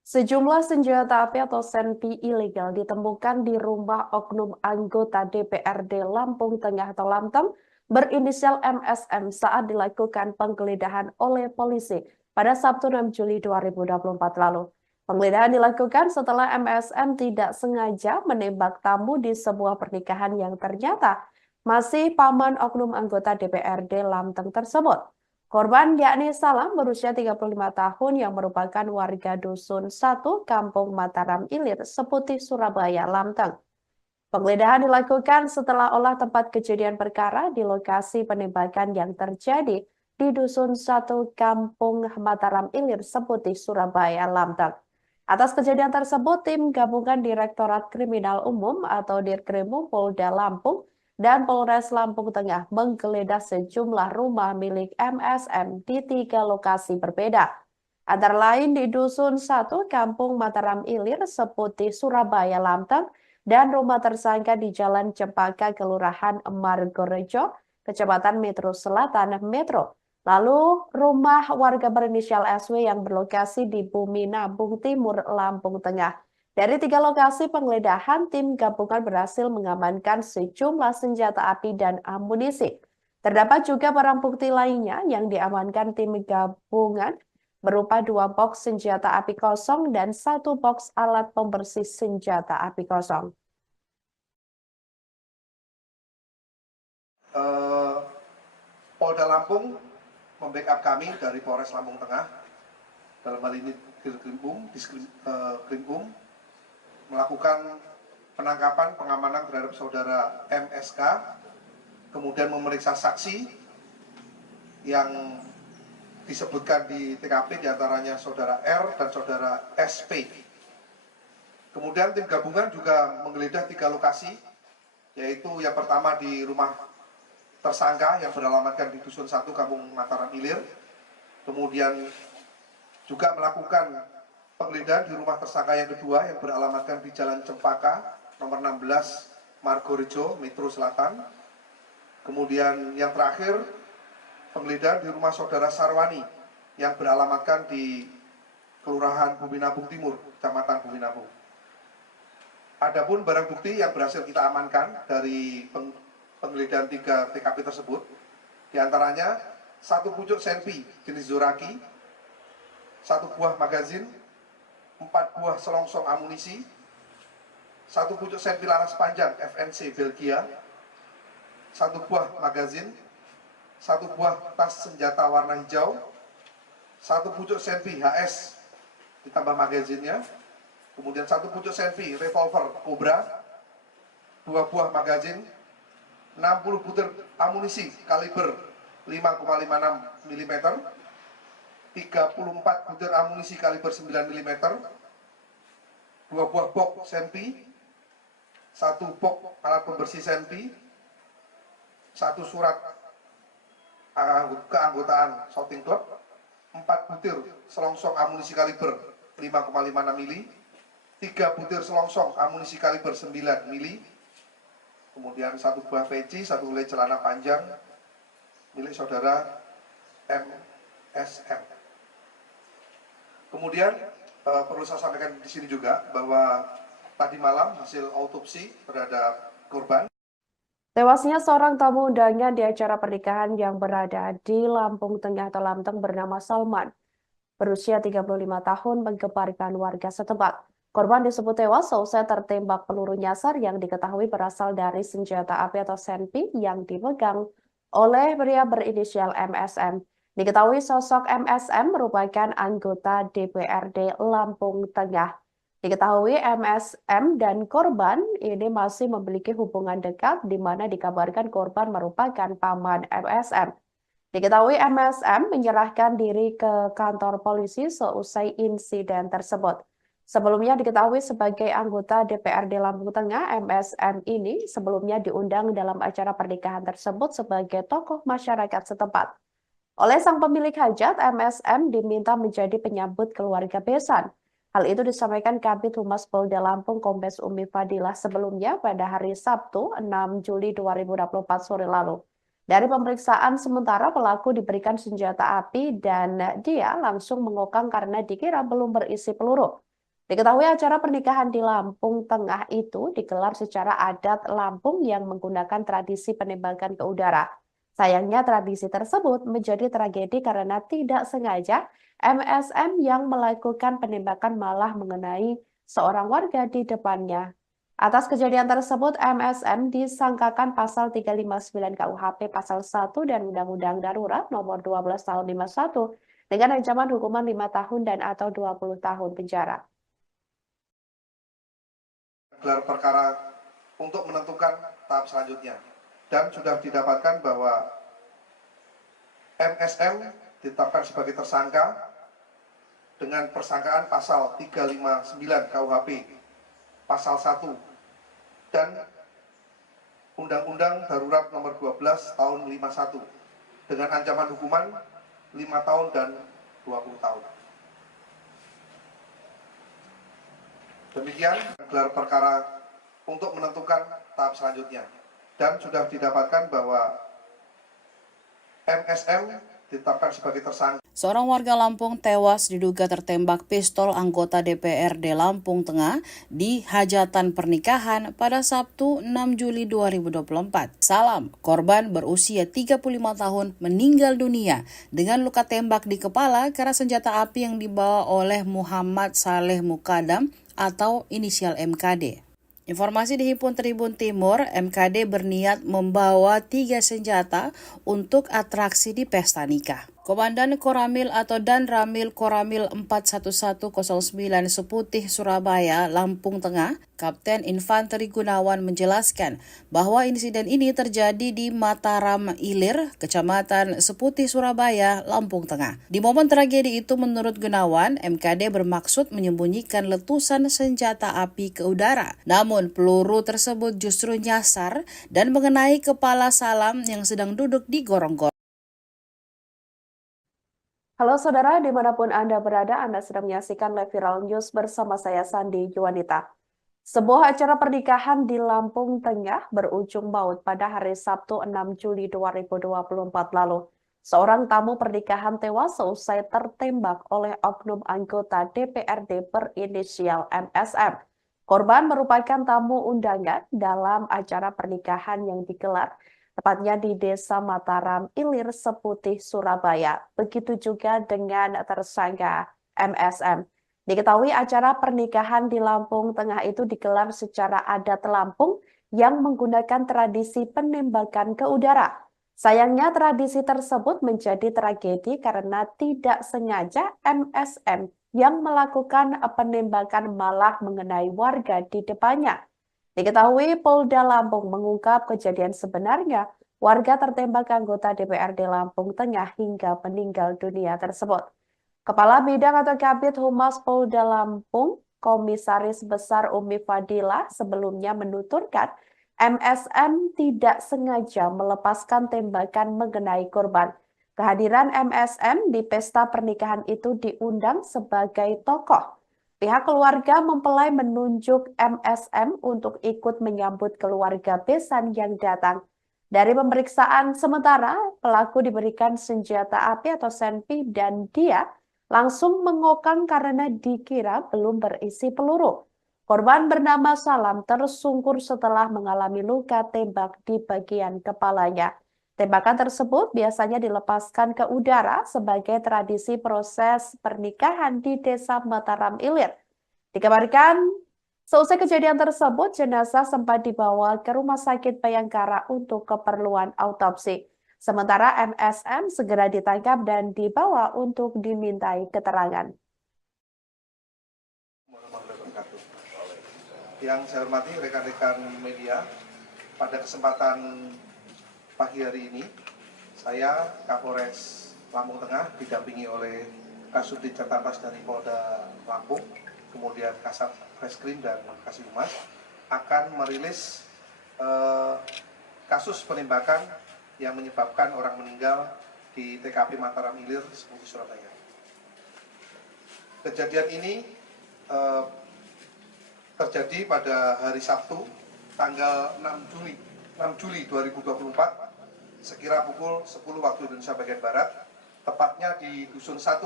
Sejumlah senjata api atau senpi ilegal ditemukan di rumah oknum anggota DPRD Lampung Tengah atau Lamteng berinisial MSM saat dilakukan penggeledahan oleh polisi pada Sabtu 6 Juli 2024 lalu. Penggeledahan dilakukan setelah MSM tidak sengaja menembak tamu di sebuah pernikahan yang ternyata masih paman oknum anggota DPRD Lamteng tersebut. Korban yakni Salam berusia 35 tahun yang merupakan warga Dusun 1 Kampung Mataram Ilir, Seputi, Surabaya, Lamteng. Penggeledahan dilakukan setelah olah tempat kejadian perkara di lokasi penembakan yang terjadi di Dusun 1 Kampung Mataram Ilir, Seputi, Surabaya, Lamteng. Atas kejadian tersebut, tim gabungan Direktorat Kriminal Umum atau Dirkrimum Polda Lampung dan Polres Lampung Tengah menggeledah sejumlah rumah milik MSM di 3 lokasi berbeda. Antara lain di Dusun 1 Kampung Mataram Ilir, Seputi, Surabaya, Lamteng, dan rumah tersangka di Jalan Cempaka, Kelurahan Margorejo, Kecamatan Metro Selatan, Metro. Lalu rumah warga berinisial SW yang berlokasi di Bumi Nabung Timur, Lampung Tengah. Dari 3 lokasi penggeledahan, tim gabungan berhasil mengamankan sejumlah senjata api dan amunisi. Terdapat juga barang bukti lainnya yang diamankan tim gabungan berupa 2 box senjata api kosong dan 1 box alat pembersih senjata api kosong. Polda Lampung membackup kami dari Polres Lampung Tengah, dalam hal ini Diskrimum, melakukan penangkapan, pengamanan terhadap saudara MSK, kemudian memeriksa saksi yang disebutkan di TKP, diantaranya saudara R dan saudara SP. Kemudian tim gabungan juga menggeledah 3 lokasi yaitu yang pertama di rumah tersangka yang beralamatkan di Dusun 1 Kampung Mataram Ilir, kemudian juga melakukan penggeledahan di rumah tersangka yang kedua yang beralamatkan di Jalan Cempaka nomor 16 Margorejo, Metro Selatan. Kemudian yang terakhir penggeledahan di rumah saudara Sarwani yang beralamatkan di Kelurahan Bumi Nabung Timur, Kecamatan Bumi Nabung. Adapun barang bukti yang berhasil kita amankan dari penggeledahan 3 TKP tersebut, diantaranya 1 pucuk senpi jenis Zoraki, 1 buah magazin, 4 buah selongsong amunisi, 1 pucuk senpi laras panjang FNC Belgia, 1 buah magazin, 1 buah tas senjata warna hijau, 1 pucuk senpi HS ditambah magazinnya, kemudian 1 pucuk senpi revolver Cobra, 2 buah magazin, 60 butir amunisi kaliber 5,56 mm, 34 butir amunisi kaliber 9 mm, 2 buah box senpi, 1 box alat pembersih senpi, 1 surat keanggotaan shooting club, 4 butir selongsong amunisi kaliber 5,56 mm, 3 butir selongsong amunisi kaliber 9 mm, kemudian 1 buah peci, 1 helai celana panjang milik saudara MSM. Kemudian perlu saya sampaikan di sini juga bahwa tadi malam hasil autopsi terhadap korban. Tewasnya seorang tamu undangan di acara pernikahan yang berada di Lampung Tengah atau Lamteng bernama Salman, berusia 35 tahun, menggemparkan warga setempat. Korban disebut tewas seusai tertembak peluru nyasar yang diketahui berasal dari senjata api atau senpi yang dipegang oleh pria berinisial MSM. Diketahui sosok MSM merupakan anggota DPRD Lampung Tengah. Diketahui MSM dan korban ini masih memiliki hubungan dekat di mana dikabarkan korban merupakan paman MSM. Diketahui MSM menyerahkan diri ke kantor polisi seusai insiden tersebut. Sebelumnya diketahui sebagai anggota DPRD Lampung Tengah, MSM ini sebelumnya diundang dalam acara pernikahan tersebut sebagai tokoh masyarakat setempat. Oleh sang pemilik hajat, MSM diminta menjadi penyambut keluarga besan. Hal itu disampaikan Kabid Humas Polda Lampung Kombes Umi Fadilah sebelumnya pada hari Sabtu 6 Juli 2024 sore lalu. Dari pemeriksaan sementara pelaku diberikan senjata api dan dia langsung mengokang karena dikira belum berisi peluru. Diketahui acara pernikahan di Lampung Tengah itu digelar secara adat Lampung yang menggunakan tradisi penembakan ke udara. Sayangnya tradisi tersebut menjadi tragedi karena tidak sengaja MSM yang melakukan penembakan malah mengenai seorang warga di depannya. Atas kejadian tersebut, MSM disangkakan pasal 359 KUHP pasal 1 dan Undang-Undang Darurat nomor 12 tahun 51 dengan ancaman hukuman 5 tahun dan atau 20 tahun penjara. Gelar perkara untuk menentukan tahap selanjutnya, dan sudah didapatkan bahwa MSM ditetapkan sebagai tersangka dengan persangkaan pasal 359 KUHP pasal 1 dan Undang-Undang Darurat nomor 12 tahun 51 dengan ancaman hukuman 5 tahun dan 20 tahun. Demikian gelar perkara untuk menentukan tahap selanjutnya, dan sudah didapatkan bahwa MSM ditetapkan sebagai tersangka. Seorang warga Lampung tewas diduga tertembak pistol anggota DPRD Lampung Tengah di hajatan pernikahan pada Sabtu 6 Juli 2024. Salam, korban berusia 35 tahun meninggal dunia dengan luka tembak di kepala karena senjata api yang dibawa oleh Muhammad Saleh Mukadam atau inisial MKD. Informasi dihimpun Tribun Timur, MKD berniat membawa 3 senjata untuk atraksi di pesta nikah. Komandan Koramil atau Dan Ramil Koramil 41109 Seputih Surabaya, Lampung Tengah, Kapten Infanteri Gunawan menjelaskan bahwa insiden ini terjadi di Mataram Ilir, Kecamatan Seputih Surabaya, Lampung Tengah. Di momen tragedi itu menurut Gunawan, MKD bermaksud menyembunyikan letusan senjata api ke udara. Namun peluru tersebut justru nyasar dan mengenai kepala Salam yang sedang duduk di gorong-gorong. Halo saudara, dimanapun Anda berada, Anda sedang menyaksikan live viral news bersama saya Sandi Juwanita. Sebuah acara pernikahan di Lampung Tengah berujung maut pada hari Sabtu 6 Juli 2024 lalu. Seorang tamu pernikahan tewas seusai tertembak oleh oknum anggota DPRD berinisial MSM. Korban merupakan tamu undangan dalam acara pernikahan yang digelar tepatnya di Desa Mataram Ilir, Seputih, Surabaya. Begitu juga dengan tersangka MSM. Diketahui acara pernikahan di Lampung Tengah itu digelar secara adat Lampung yang menggunakan tradisi penembakan ke udara. Sayangnya tradisi tersebut menjadi tragedi karena tidak sengaja MSM yang melakukan penembakan malah mengenai warga di depannya. Diketahui Polda Lampung mengungkap kejadian sebenarnya warga tertembak anggota DPRD Lampung Tengah hingga meninggal dunia tersebut. Kepala Bidang atau Kabid Humas Polda Lampung, Komisaris Besar Umi Fadila sebelumnya menuturkan MSM tidak sengaja melepaskan tembakan mengenai korban. Kehadiran MSM di pesta pernikahan itu diundang sebagai tokoh. Pihak keluarga mempelai menunjuk MSM untuk ikut menyambut keluarga besan yang datang. Dari pemeriksaan sementara, pelaku diberikan senjata api atau senpi dan dia langsung mengokang karena dikira belum berisi peluru. Korban bernama Salam tersungkur setelah mengalami luka tembak di bagian kepalanya. Tembakan tersebut biasanya dilepaskan ke udara sebagai tradisi proses pernikahan di Desa Mataram Ilir. Dikabarkan, seusai kejadian tersebut, jenazah sempat dibawa ke Rumah Sakit Bayangkara untuk keperluan autopsi. Sementara MSM segera ditangkap dan dibawa untuk dimintai keterangan. Yang saya hormati rekan-rekan media, pada kesempatan pagi hari ini, saya Kapolres Lampung Tengah didampingi oleh Kasubdit Jatapras dari Polda Lampung, kemudian Kasat Reskrim dan Kasih Humas, akan merilis kasus penembakan yang menyebabkan orang meninggal di TKP Mataram Ilir, Seputih, Surabaya. Kejadian ini terjadi pada hari Sabtu, tanggal 6 Juli 2024, sekira pukul 10 waktu Indonesia bagian Barat, tepatnya di Dusun 1,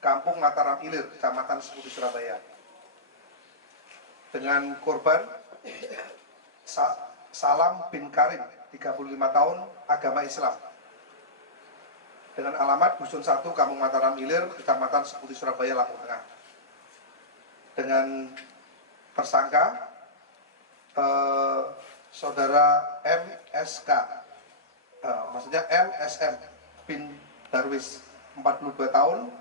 Kampung Mataram Ilir, Kecamatan Seputih, Surabaya. Dengan korban Salam bin Karim, 35 tahun, agama Islam. Dengan alamat Dusun 1, Kampung Mataram Ilir, Kecamatan Seputih, Surabaya, Lampung Tengah. Dengan tersangka saudara MSK, maksudnya MSM bin Darwis, 42 tahun,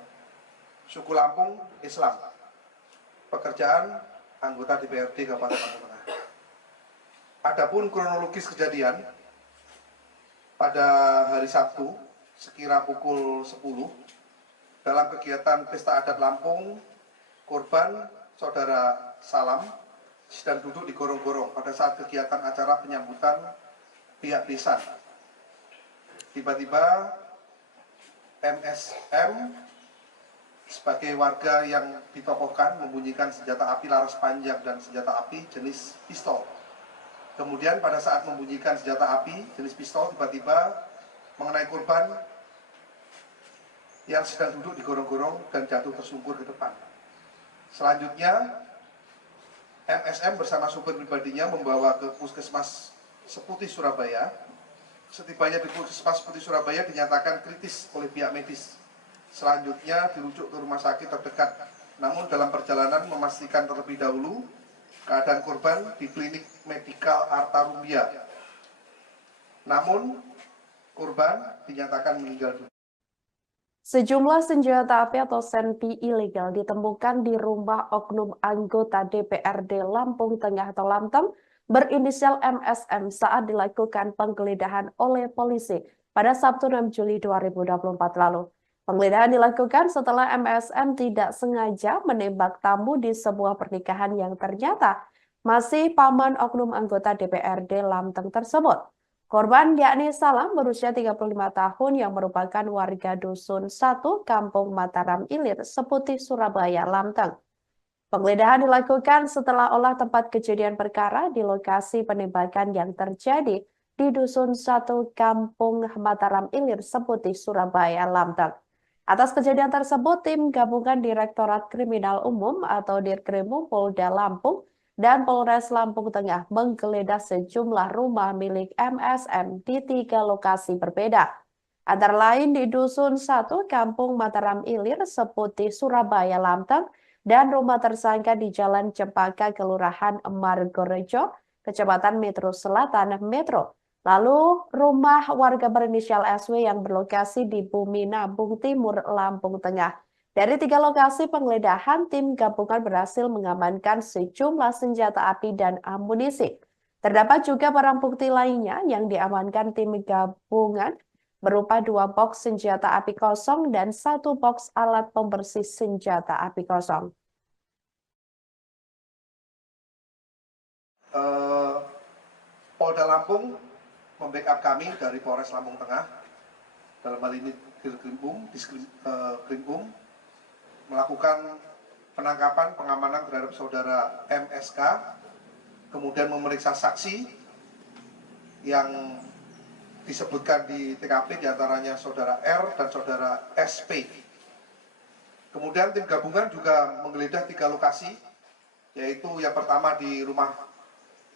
suku Lampung, Islam. Pekerjaan anggota DPRD Kabupaten Lampung Tengah. Adapun kronologis kejadian pada hari Sabtu sekira pukul 10 dalam kegiatan Pesta Adat Lampung, korban saudara Salam sedang duduk di gorong-gorong pada saat kegiatan acara penyambutan pihak desa. Tiba-tiba MSM sebagai warga yang ditokohkan membunyikan senjata api laras panjang dan senjata api jenis pistol. Kemudian pada saat membunyikan senjata api jenis pistol, tiba-tiba mengenai korban yang sedang duduk di gorong-gorong dan jatuh tersungkur ke depan. Selanjutnya, MSM bersama supir pribadinya membawa ke Puskesmas Seputih, Surabaya. Setibanya di Puskesmas Seputih, Surabaya dinyatakan kritis oleh pihak medis. Selanjutnya dirujuk ke rumah sakit terdekat. Namun dalam perjalanan memastikan terlebih dahulu keadaan korban di klinik medikal Arta Rumbia. Namun korban dinyatakan meninggal dunia. Sejumlah senjata api atau senpi ilegal ditemukan di rumah oknum anggota DPRD Lampung Tengah atau Lamteng berinisial MSM saat dilakukan penggeledahan oleh polisi pada Sabtu 6 Juli 2024 lalu. Penggeledahan dilakukan setelah MSM tidak sengaja menembak tamu di sebuah pernikahan yang ternyata masih paman oknum anggota DPRD Lamteng tersebut. Korban yakni Salam berusia 35 tahun yang merupakan warga Dusun 1 Kampung Mataram Ilir, Seputih, Surabaya, Lamteng. Penggeledahan dilakukan setelah olah tempat kejadian perkara di lokasi penembakan yang terjadi di Dusun 1 Kampung Mataram Ilir, Seputih, Surabaya, Lamteng. Atas kejadian tersebut, tim gabungan Direktorat Kriminal Umum atau Dirkrimum Polda Lampung dan Polres Lampung Tengah menggeledah sejumlah rumah milik MSM di 3 lokasi berbeda. Antara lain di Dusun 1 Kampung Mataram Ilir, Seputih, Surabaya, Lamteng, dan rumah tersangka di Jalan Cempaka, Kelurahan Margorejo, Kecamatan Metro Selatan, Metro. Lalu rumah warga berinisial SW yang berlokasi di Bumi Nabung Timur, Lampung Tengah. Dari 3 lokasi penggeledahan, tim gabungan berhasil mengamankan sejumlah senjata api dan amunisi. Terdapat juga barang bukti lainnya yang diamankan tim gabungan berupa 2 box senjata api kosong dan 1 box alat pembersih senjata api kosong. Polda Lampung membackup kami dari Polres Lampung Tengah, dalam hal ini Diskrimum, melakukan penangkapan pengamanan terhadap saudara MSK, kemudian memeriksa saksi yang disebutkan di TKP, diantaranya saudara R dan saudara SP. Kemudian tim gabungan juga menggeledah 3 lokasi, yaitu yang pertama di rumah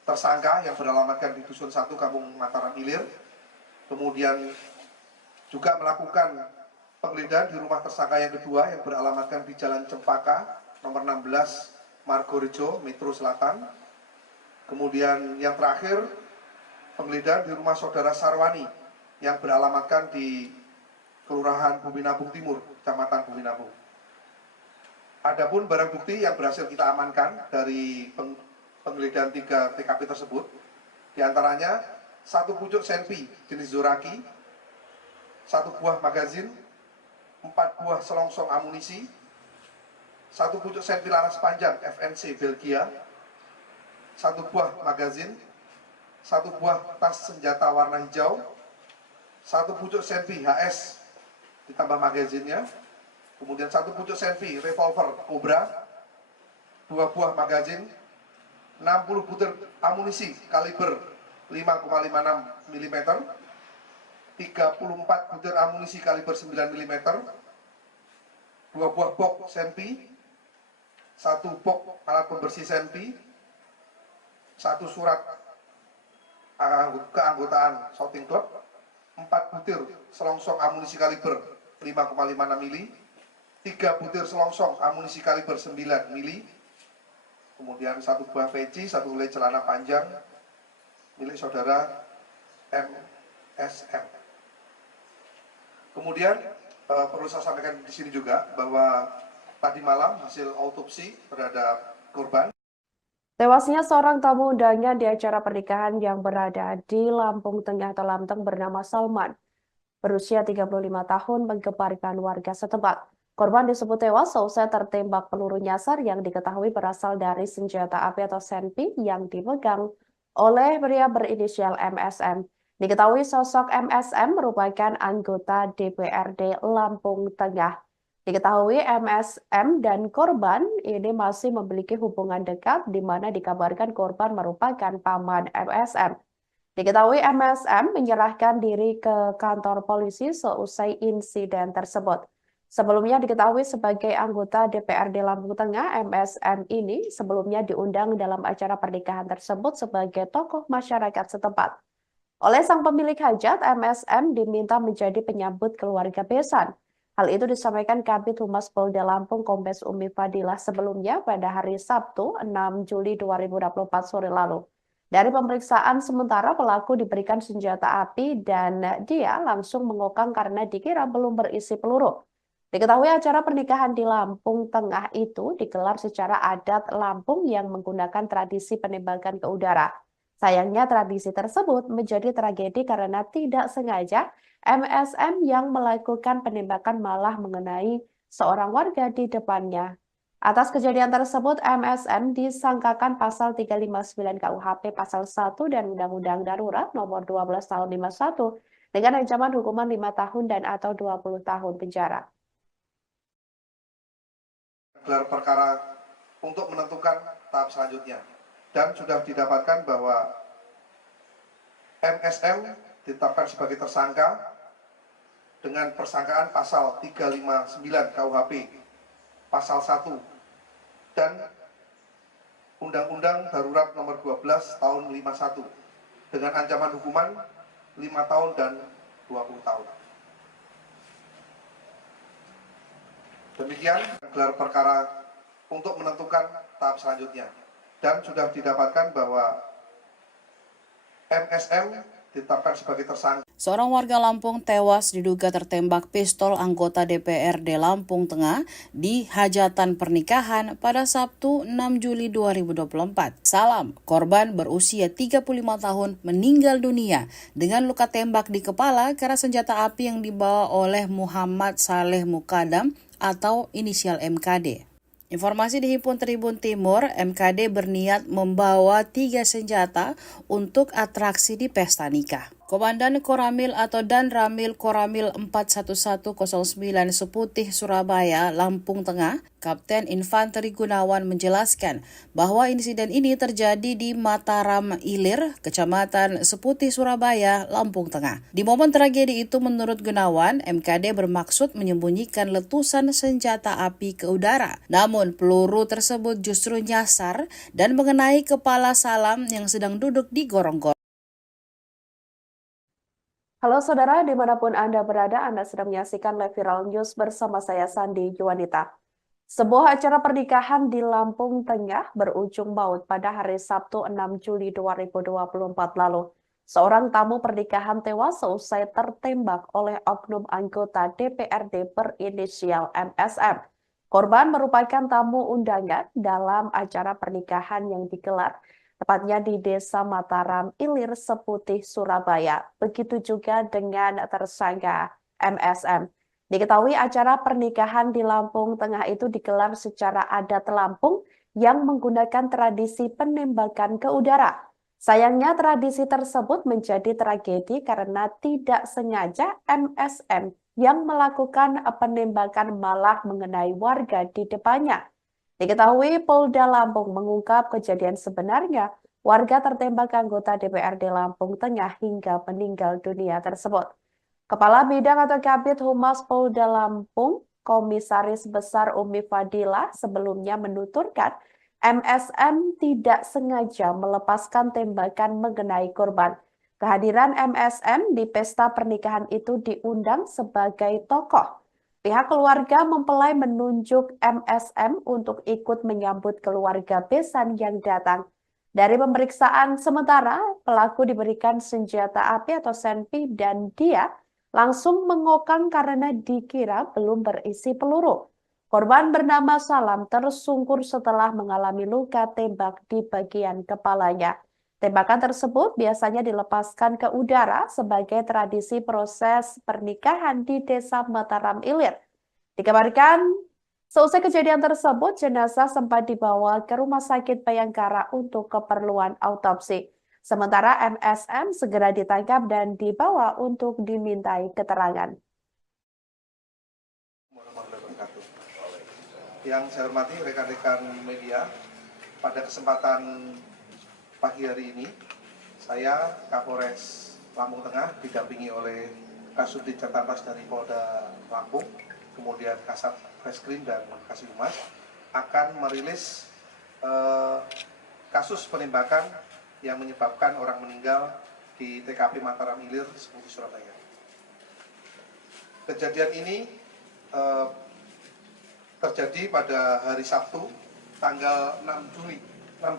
tersangka yang beralamatkan di Dusun 1 Kampung Mataram Ilir. Kemudian juga melakukan penggeledahan di rumah tersangka yang kedua yang beralamatkan di Jalan Cempaka nomor 16 Margorejo, Metro Selatan. Kemudian yang terakhir penggeledahan di rumah saudara Sarwani yang beralamatkan di Kelurahan Bumi Nabung Timur, Kecamatan Bumi Nabung. Adapun barang bukti yang berhasil kita amankan dari penggeledahan 3 TKP tersebut, diantaranya 1 pucuk senpi jenis Zoraki, 1 buah magazin, 4 buah selongsong amunisi, 1 pucuk senpi laras panjang FNC Belgia, 1 buah magazin, 1 buah tas senjata warna hijau, 1 pucuk senpi HS ditambah magazinnya, kemudian 1 pucuk senpi revolver Cobra, 2 buah magazin, 60 butir amunisi kaliber 5,56 mm, 34 butir amunisi kaliber 9 mm, 2 buah box senpi, 1 box alat pembersih senpi, 1 surat keanggotaan shooting club, 4 butir selongsong amunisi kaliber 5,56 mm, 3 butir selongsong amunisi kaliber 9 mm, kemudian 1 buah peci, 1 helai celana panjang milik saudara MSM. Kemudian perlu saya sampaikan di sini juga bahwa tadi malam hasil autopsi terhadap korban. Tewasnya seorang tamu undangan di acara pernikahan yang berada di Lampung Tengah atau Lamteng bernama Salman, berusia 35 tahun, menggemparkan warga setempat. Korban disebut tewas seusai tertembak peluru nyasar yang diketahui berasal dari senjata api atau senpi yang dipegang oleh pria berinisial MSM. Diketahui sosok MSM merupakan anggota DPRD Lampung Tengah. Diketahui MSM dan korban ini masih memiliki hubungan dekat di mana dikabarkan korban merupakan paman MSM. Diketahui MSM menyerahkan diri ke kantor polisi seusai insiden tersebut. Sebelumnya diketahui sebagai anggota DPRD Lampung Tengah, MSM ini sebelumnya diundang dalam acara pernikahan tersebut sebagai tokoh masyarakat setempat. Oleh sang pemilik hajat, MSM diminta menjadi penyambut keluarga besan. Hal itu disampaikan Kabid Humas Polda Lampung Kombes Umi Fadilah sebelumnya pada hari Sabtu 6 Juli 2024 sore lalu. Dari pemeriksaan sementara pelaku diberikan senjata api dan dia langsung mengokang karena dikira belum berisi peluru. Diketahui acara pernikahan di Lampung Tengah itu digelar secara adat Lampung yang menggunakan tradisi penembakan ke udara. Sayangnya tradisi tersebut menjadi tragedi karena tidak sengaja MSM yang melakukan penembakan malah mengenai seorang warga di depannya. Atas kejadian tersebut, MSM disangkakan pasal 359 KUHP pasal 1 dan Undang-Undang Darurat nomor 12 tahun 51 dengan ancaman hukuman 5 tahun dan atau 20 tahun penjara. Gelar perkara untuk menentukan tahap selanjutnya dan sudah didapatkan bahwa MSM ditetapkan sebagai tersangka dengan persangkaan pasal 359 KUHP pasal 1 dan Undang-Undang Darurat nomor 12 tahun 51 dengan ancaman hukuman 5 tahun dan 20 tahun. Demikian gelar perkara untuk menentukan tahap selanjutnya dan sudah didapatkan bahwa MSM ditetapkan sebagai tersangka. Seorang warga Lampung tewas diduga tertembak pistol anggota DPRD Lampung Tengah di hajatan pernikahan pada Sabtu 6 Juli 2024. Salam, korban berusia 35 tahun meninggal dunia dengan luka tembak di kepala karena senjata api yang dibawa oleh Muhammad Saleh Mukadam atau inisial MKD. Informasi dihimpun Tribun Timur, MKD berniat membawa 3 senjata untuk atraksi di pesta nikah. Komandan Koramil atau Dan Ramil Koramil 41109 Seputih Surabaya, Lampung Tengah, Kapten Infanteri Gunawan menjelaskan bahwa insiden ini terjadi di Mataram Ilir, Kecamatan Seputih Surabaya, Lampung Tengah. Di momen tragedi itu menurut Gunawan, MKD bermaksud menyembunyikan letusan senjata api ke udara. Namun peluru tersebut justru nyasar dan mengenai kepala Salam yang sedang duduk di gorong-gorong. Halo saudara, dimanapun Anda berada, Anda sedang menyaksikan live viral news bersama saya Sandi Juwanita. Sebuah acara pernikahan di Lampung Tengah berujung maut pada hari Sabtu 6 Juli 2024 lalu. Seorang tamu pernikahan tewas seusai tertembak oleh oknum anggota DPRD berinisial MSM. Korban merupakan tamu undangan dalam acara pernikahan yang digelar tepatnya di Desa Mataram Ilir Seputih, Surabaya. Begitu juga dengan tersangka MSM. Diketahui acara pernikahan di Lampung Tengah itu digelar secara adat Lampung yang menggunakan tradisi penembakan ke udara. Sayangnya tradisi tersebut menjadi tragedi karena tidak sengaja MSM yang melakukan penembakan malah mengenai warga di depannya. Diketahui Polda Lampung mengungkap kejadian sebenarnya warga tertembak anggota DPRD Lampung Tengah hingga meninggal dunia tersebut. Kepala Bidang atau Kabid Humas Polda Lampung, Komisaris Besar Umi Fadila sebelumnya menuturkan MSM tidak sengaja melepaskan tembakan mengenai korban. Kehadiran MSM di pesta pernikahan itu diundang sebagai tokoh. Pihak keluarga mempelai menunjuk MSM untuk ikut menyambut keluarga besan yang datang. Dari pemeriksaan sementara, pelaku diberikan senjata api atau senpi dan dia langsung mengokang karena dikira belum berisi peluru. Korban bernama Salam tersungkur setelah mengalami luka tembak di bagian kepalanya. Tembakan tersebut biasanya dilepaskan ke udara sebagai tradisi proses pernikahan di Desa Mataram Ilir. Dikabarkan, seusai kejadian tersebut, jenazah sempat dibawa ke Rumah Sakit Bayangkara untuk keperluan autopsi. Sementara MSM segera ditangkap dan dibawa untuk dimintai keterangan. Yang saya hormati rekan-rekan media, pada kesempatan pagi hari ini, saya Kapolres Lampung Tengah didampingi oleh Kasubdit Jatantras dari Polda Lampung, kemudian Kasat Reskrim dan Kasih Humas, akan merilis kasus penembakan yang menyebabkan orang meninggal di TKP Mataram Ilir, Seputih, Surabaya. Kejadian ini terjadi pada hari Sabtu, tanggal 6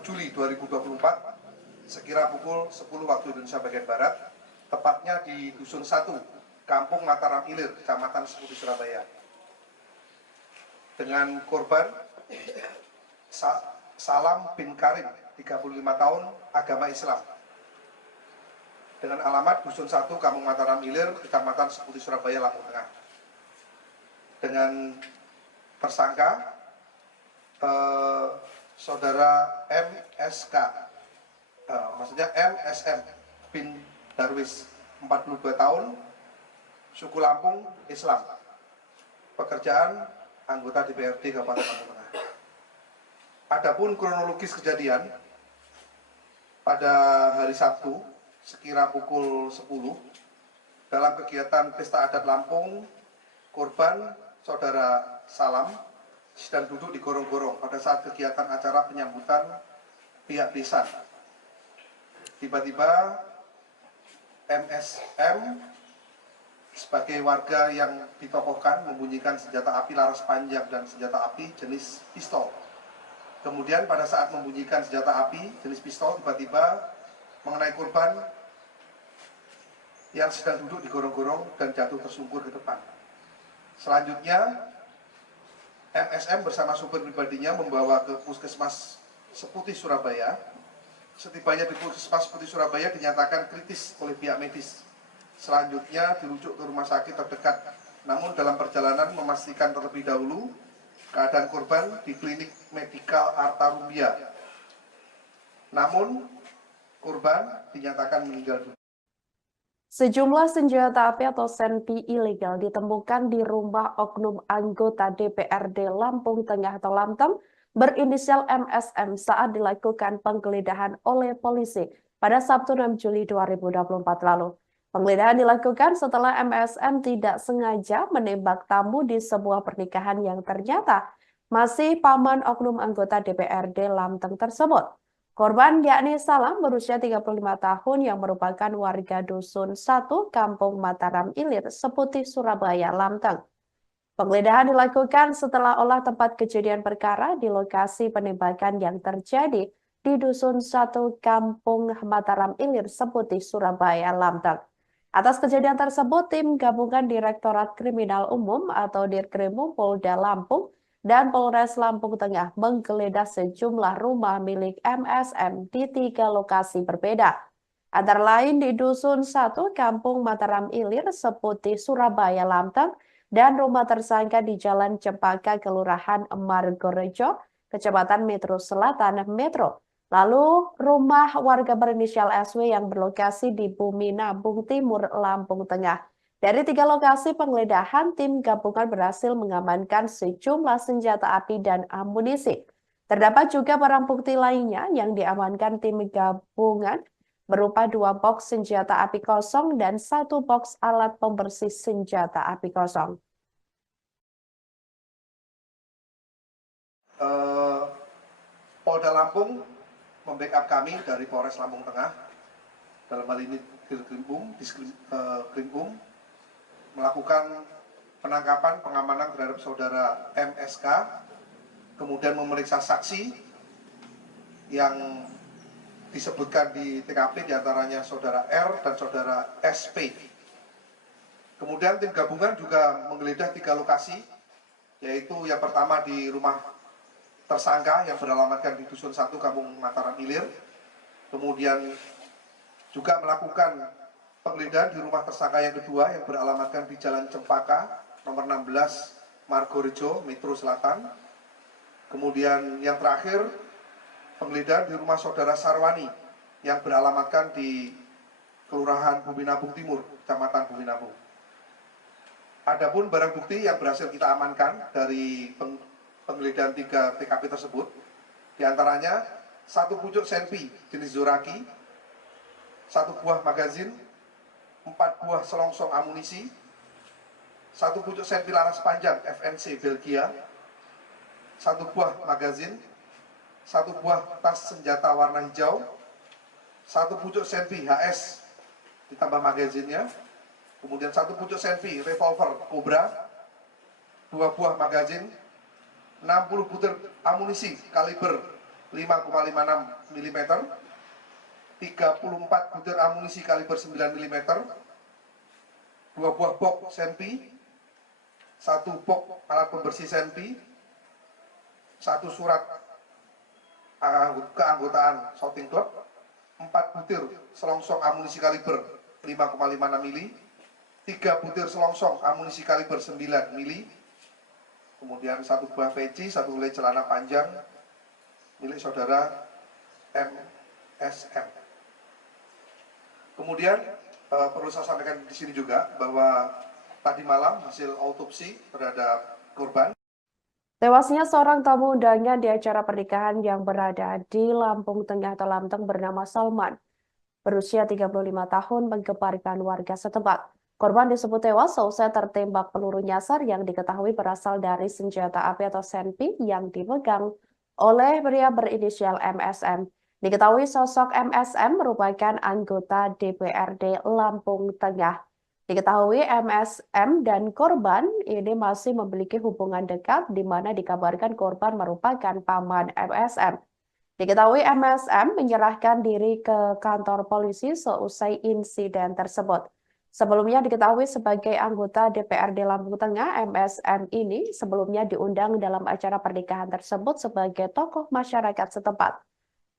Juli 2024, sekira pukul 10 waktu Indonesia bagian Barat, tepatnya di Dusun 1, Kampung Mataram Ilir, Kecamatan Seputih, Surabaya. dengan korban Salam bin Karim, 35 tahun, agama Islam. Dengan alamat Dusun 1, Kampung Mataram Ilir, Kecamatan Seputi, Surabaya, Lampung Tengah. Dengan tersangka saudara MSK, maksudnya MSM bin Darwis, 42 tahun, suku Lampung, Islam. Pekerjaan anggota DPRD Kabupaten Lampung Tengah. Adapun kronologis kejadian, pada hari Sabtu sekira pukul 10 dalam kegiatan Pesta Adat Lampung, korban saudara Salam sedang duduk di gorong-gorong pada saat kegiatan acara penyambutan pihak desa. Tiba-tiba MSM sebagai warga yang ditokohkan membunyikan senjata api laras panjang dan senjata api jenis pistol. Kemudian pada saat membunyikan senjata api jenis pistol, tiba-tiba mengenai korban yang sedang duduk di gorong-gorong dan jatuh tersungkur ke depan. Selanjutnya, MSM bersama supir pribadinya membawa ke Puskesmas Seputi, Surabaya. Setibanya di Puskesmas Seputi, Surabaya dinyatakan kritis oleh pihak medis. Selanjutnya dirujuk ke rumah sakit terdekat. Namun dalam perjalanan memastikan terlebih dahulu keadaan korban di klinik medikal Arta Rumbia. Namun korban dinyatakan meninggal dunia. Sejumlah senjata api atau senpi ilegal ditemukan di rumah oknum anggota DPRD Lampung Tengah atau Lamteng berinisial MSM saat dilakukan penggeledahan oleh polisi pada Sabtu 6 Juli 2024 lalu. Penggeledahan dilakukan setelah MSM tidak sengaja menembak tamu di sebuah pernikahan yang ternyata masih paman oknum anggota DPRD Lamteng tersebut. Korban yakni Salam berusia 35 tahun yang merupakan warga Dusun 1 Kampung Mataram Ilir, Seputi, Surabaya, Lamteng. Penggeledahan dilakukan setelah olah tempat kejadian perkara di lokasi penembakan yang terjadi di Dusun 1 Kampung Mataram Ilir, Seputi, Surabaya, Lamteng. Atas kejadian tersebut, tim gabungan Direktorat Kriminal Umum atau Dirkrimum Polda Lampung dan Polres Lampung Tengah menggeledah sejumlah rumah milik MSM di 3 lokasi berbeda. Antara lain di Dusun 1 Kampung Mataram Ilir, Seputi, Surabaya, Lamteng, dan rumah tersangka di Jalan Cempaka, Kelurahan Margorejo, Kecamatan Metro Selatan, Metro. Lalu rumah warga berinisial SW yang berlokasi di Bumi Nabung Timur, Lampung Tengah. Dari 3 lokasi penggeledahan, tim gabungan berhasil mengamankan sejumlah senjata api dan amunisi. Terdapat juga barang bukti lainnya yang diamankan tim gabungan berupa 2 box senjata api kosong dan 1 box alat pembersih senjata api kosong. Polda Lampung membackup kami dari Polres Lampung Tengah, dalam hal ini Diskrimum, melakukan penangkapan, pengamanan terhadap saudara MSK, kemudian memeriksa saksi yang disebutkan di TKP, diantaranya saudara R dan saudara SP. Kemudian tim gabungan juga menggeledah 3 lokasi, yaitu yang pertama di rumah tersangka yang beralamatkan di Dusun 1 Kampung Mataram Ilir, kemudian juga melakukan penggeledahan di rumah tersangka yang kedua yang beralamatkan di Jalan Cempaka, nomor 16, Margorejo, Metro Selatan. Kemudian yang terakhir, penggeledahan di rumah saudara Sarwani yang beralamatkan di Kelurahan Bumi Nabung Timur, Kecamatan Bumi Nabung. Adapun barang bukti yang berhasil kita amankan dari penggeledahan 3 TKP tersebut, diantaranya 1 pucuk senpi jenis Zoraki, 1 buah magazin, 4 buah selongsong amunisi, 1 pucuk senpi laras panjang FNC Belgia, 1 buah magazin, 1 buah tas senjata warna hijau, 1 pucuk senpi HS ditambah magazinnya, kemudian 1 pucuk senpi revolver Cobra, 2 buah magazin, 60 butir amunisi kaliber 5,56 mm, 34 butir amunisi kaliber 9 mm, 2 buah box senpi, 1 box alat pembersih senpi, 1 surat keanggotaan shooting club, 4 butir selongsong amunisi kaliber 5,56 mili, 3 butir selongsong amunisi kaliber 9 mili, kemudian 1 buah peci, 1 helai celana panjang milik saudara MSM. Kemudian perlu saya sampaikan di sini juga bahwa tadi malam hasil autopsi terhadap korban. Tewasnya seorang tamu undangan di acara pernikahan yang berada di Lampung Tengah atau Lamteng bernama Salman, berusia 35 tahun, menggemparkan warga setempat. Korban disebut tewas seusai tertembak peluru nyasar yang diketahui berasal dari senjata api atau senpi yang dipegang oleh pria berinisial MSM. Diketahui sosok MSM merupakan anggota DPRD Lampung Tengah. Diketahui MSM dan korban ini masih memiliki hubungan dekat di mana dikabarkan korban merupakan paman MSM. Diketahui MSM menyerahkan diri ke kantor polisi seusai insiden tersebut. Sebelumnya diketahui sebagai anggota DPRD Lampung Tengah, MSM ini sebelumnya diundang dalam acara pernikahan tersebut sebagai tokoh masyarakat setempat.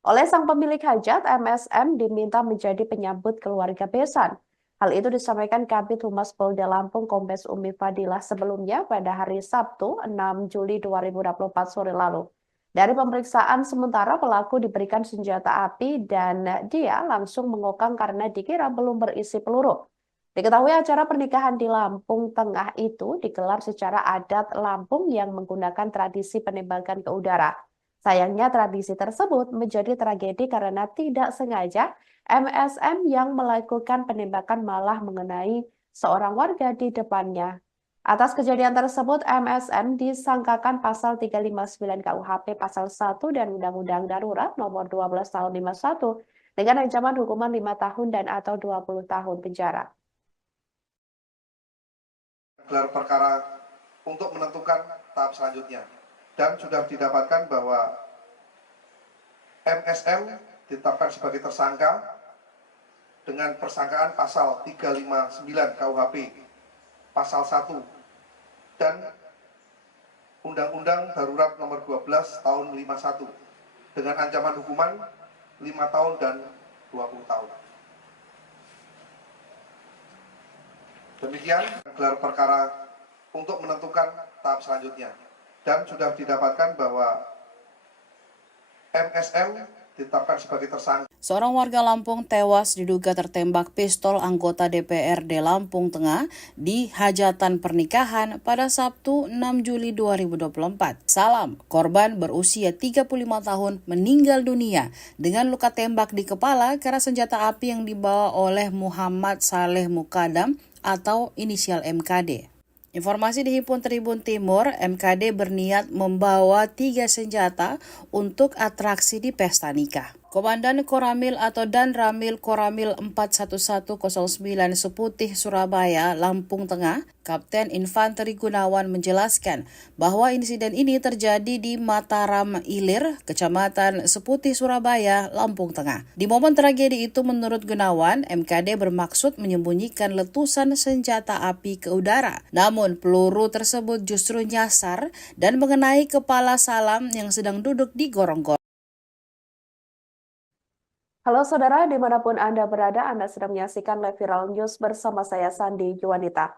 Oleh sang pemilik hajat, MSM diminta menjadi penyambut keluarga besan. Hal itu disampaikan Kabid Humas Polda Lampung Kombes Umi Fadilah sebelumnya pada hari Sabtu 6 Juli 2024 sore lalu. Dari pemeriksaan sementara pelaku diberikan senjata api dan dia langsung mengokang karena dikira belum berisi peluru. Diketahui acara pernikahan di Lampung Tengah itu digelar secara adat Lampung yang menggunakan tradisi penembakan ke udara. Sayangnya tradisi tersebut menjadi tragedi karena tidak sengaja MSM yang melakukan penembakan malah mengenai seorang warga di depannya. Atas kejadian tersebut, MSM disangkakan pasal 359 KUHP pasal 1 dan Undang-Undang Darurat nomor 12 tahun 51 dengan ancaman hukuman 5 tahun dan atau 20 tahun penjara. Gelar perkara untuk menentukan tahap selanjutnya. Dan sudah didapatkan bahwa MSM ditetapkan sebagai tersangka dengan persangkaan pasal 359 KUHP, pasal 1, dan Undang-Undang Darurat nomor 12 tahun 51 dengan ancaman hukuman 5 tahun dan 20 tahun. Demikian gelar perkara untuk menentukan tahap selanjutnya. Dan sudah didapatkan bahwa MSM ditetapkan sebagai tersangka. Seorang warga Lampung tewas diduga tertembak pistol anggota DPRD Lampung Tengah di hajatan pernikahan pada Sabtu 6 Juli 2024. Salam, korban berusia 35 tahun meninggal dunia dengan luka tembak di kepala karena senjata api yang dibawa oleh Muhammad Saleh Mukadam atau inisial MKD. Informasi dihimpun Tribun Timur, MKD berniat membawa 3 senjata untuk atraksi di pesta nikah. Komandan Koramil atau Dan Ramil Koramil 41109 Seputih Surabaya, Lampung Tengah, Kapten Infanteri Gunawan menjelaskan bahwa insiden ini terjadi di Mataram Ilir, Kecamatan Seputih Surabaya, Lampung Tengah. Di momen tragedi itu menurut Gunawan, MKD bermaksud menyembunyikan letusan senjata api ke udara. Namun peluru tersebut justru nyasar dan mengenai kepala Salam yang sedang duduk di gorong-gorong. Halo saudara, dimanapun Anda berada, Anda sedang menyaksikan Live Viral News bersama saya Sandi Juwanita.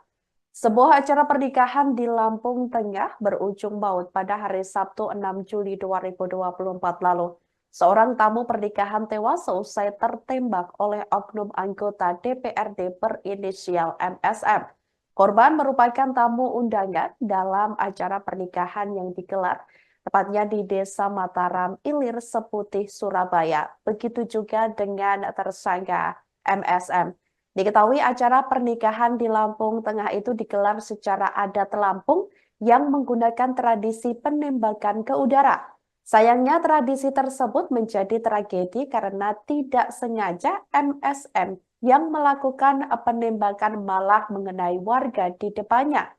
Sebuah acara pernikahan di Lampung Tengah berujung maut pada hari Sabtu 6 Juli 2024 lalu. Seorang tamu pernikahan tewas seusai tertembak oleh oknum anggota DPRD berinisial MSM. Korban merupakan tamu undangan dalam acara pernikahan yang digelar tepatnya di Desa Mataram Ilir, Seputih, Surabaya. Begitu juga dengan tersangka MSM. Diketahui acara pernikahan di Lampung Tengah itu digelar secara adat Lampung yang menggunakan tradisi penembakan ke udara. Sayangnya tradisi tersebut menjadi tragedi karena tidak sengaja MSM yang melakukan penembakan malah mengenai warga di depannya.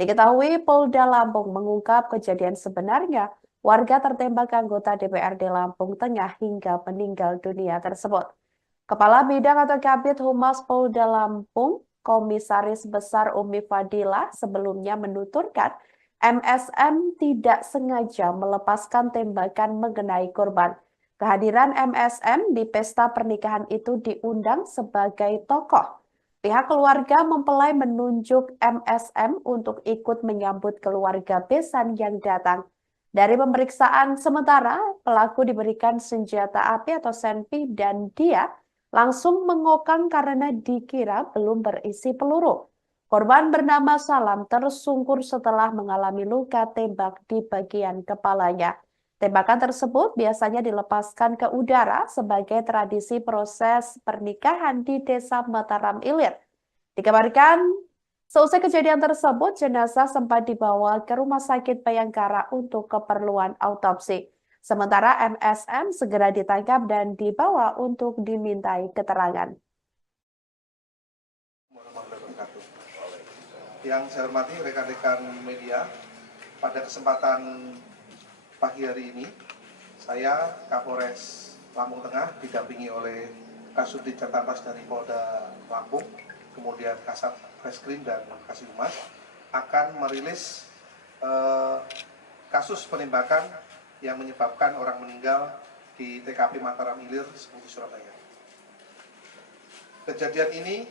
Diketahui Polda Lampung mengungkap kejadian sebenarnya warga tertembak anggota DPRD Lampung Tengah hingga meninggal dunia tersebut. Kepala Bidang atau Kabid Humas Polda Lampung, Komisaris Besar Umi Fadilah sebelumnya menuturkan MSM tidak sengaja melepaskan tembakan mengenai korban. Kehadiran MSM di pesta pernikahan itu diundang sebagai tokoh. Pihak keluarga mempelai menunjuk MSM untuk ikut menyambut keluarga besan yang datang. Dari pemeriksaan sementara, pelaku diberikan senjata api atau senpi dan dia langsung mengokang karena dikira belum berisi peluru. Korban bernama Salam tersungkur setelah mengalami luka tembak di bagian kepalanya. Tembakan tersebut biasanya dilepaskan ke udara sebagai tradisi proses pernikahan di Desa Mataram Ilir. Dikabarkan, seusai kejadian tersebut, jenazah sempat dibawa ke Rumah Sakit Bayangkara untuk keperluan autopsi. Sementara MSM segera ditangkap dan dibawa untuk dimintai keterangan. Yang saya hormati rekan-rekan media, pada kesempatan pagi hari ini, saya Kapolres Lampung Tengah didampingi oleh Kasubdit Jatanpas dari Polda Lampung, kemudian Kasat Reskrim dan Kasih Humas, akan merilis kasus penembakan yang menyebabkan orang meninggal di TKP Mataram Ilir, Seputi, Surabaya. Kejadian ini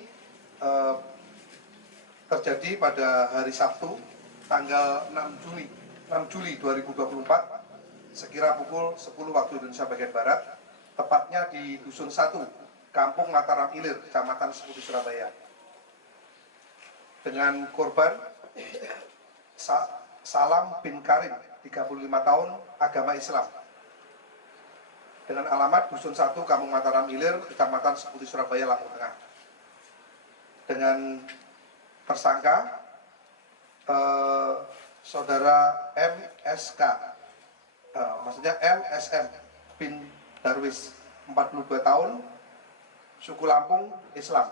terjadi pada hari Sabtu, tanggal 6 Juli 2024, sekira pukul 10 waktu Indonesia bagian Barat, tepatnya di Dusun 1, Kampung Mataram Ilir, Kecamatan Seputi, Surabaya. Dengan korban Salam bin Karim, 35 tahun, agama Islam. Dengan alamat Dusun 1, Kampung Mataram Ilir, Kecamatan Seputi, Surabaya, Lampung Tengah. Dengan tersangka saudara MSK, maksudnya MSM bin Darwis, 42 tahun, suku Lampung, Islam,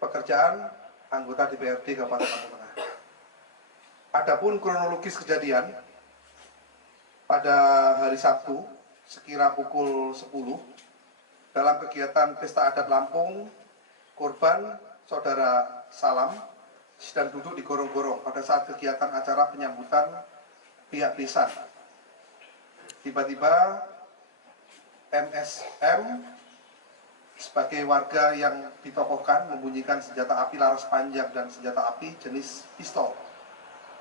pekerjaan anggota DPRD Kabupaten Lampung Tengah. Adapun kronologis kejadian, pada hari Sabtu sekira pukul 10, dalam kegiatan Pesta Adat Lampung, korban saudara Salam sedang duduk di gorong-gorong pada saat kegiatan acara penyambutan pihak desa. Tiba-tiba MSM sebagai warga yang ditokohkan membunyikan senjata api laras panjang dan senjata api jenis pistol.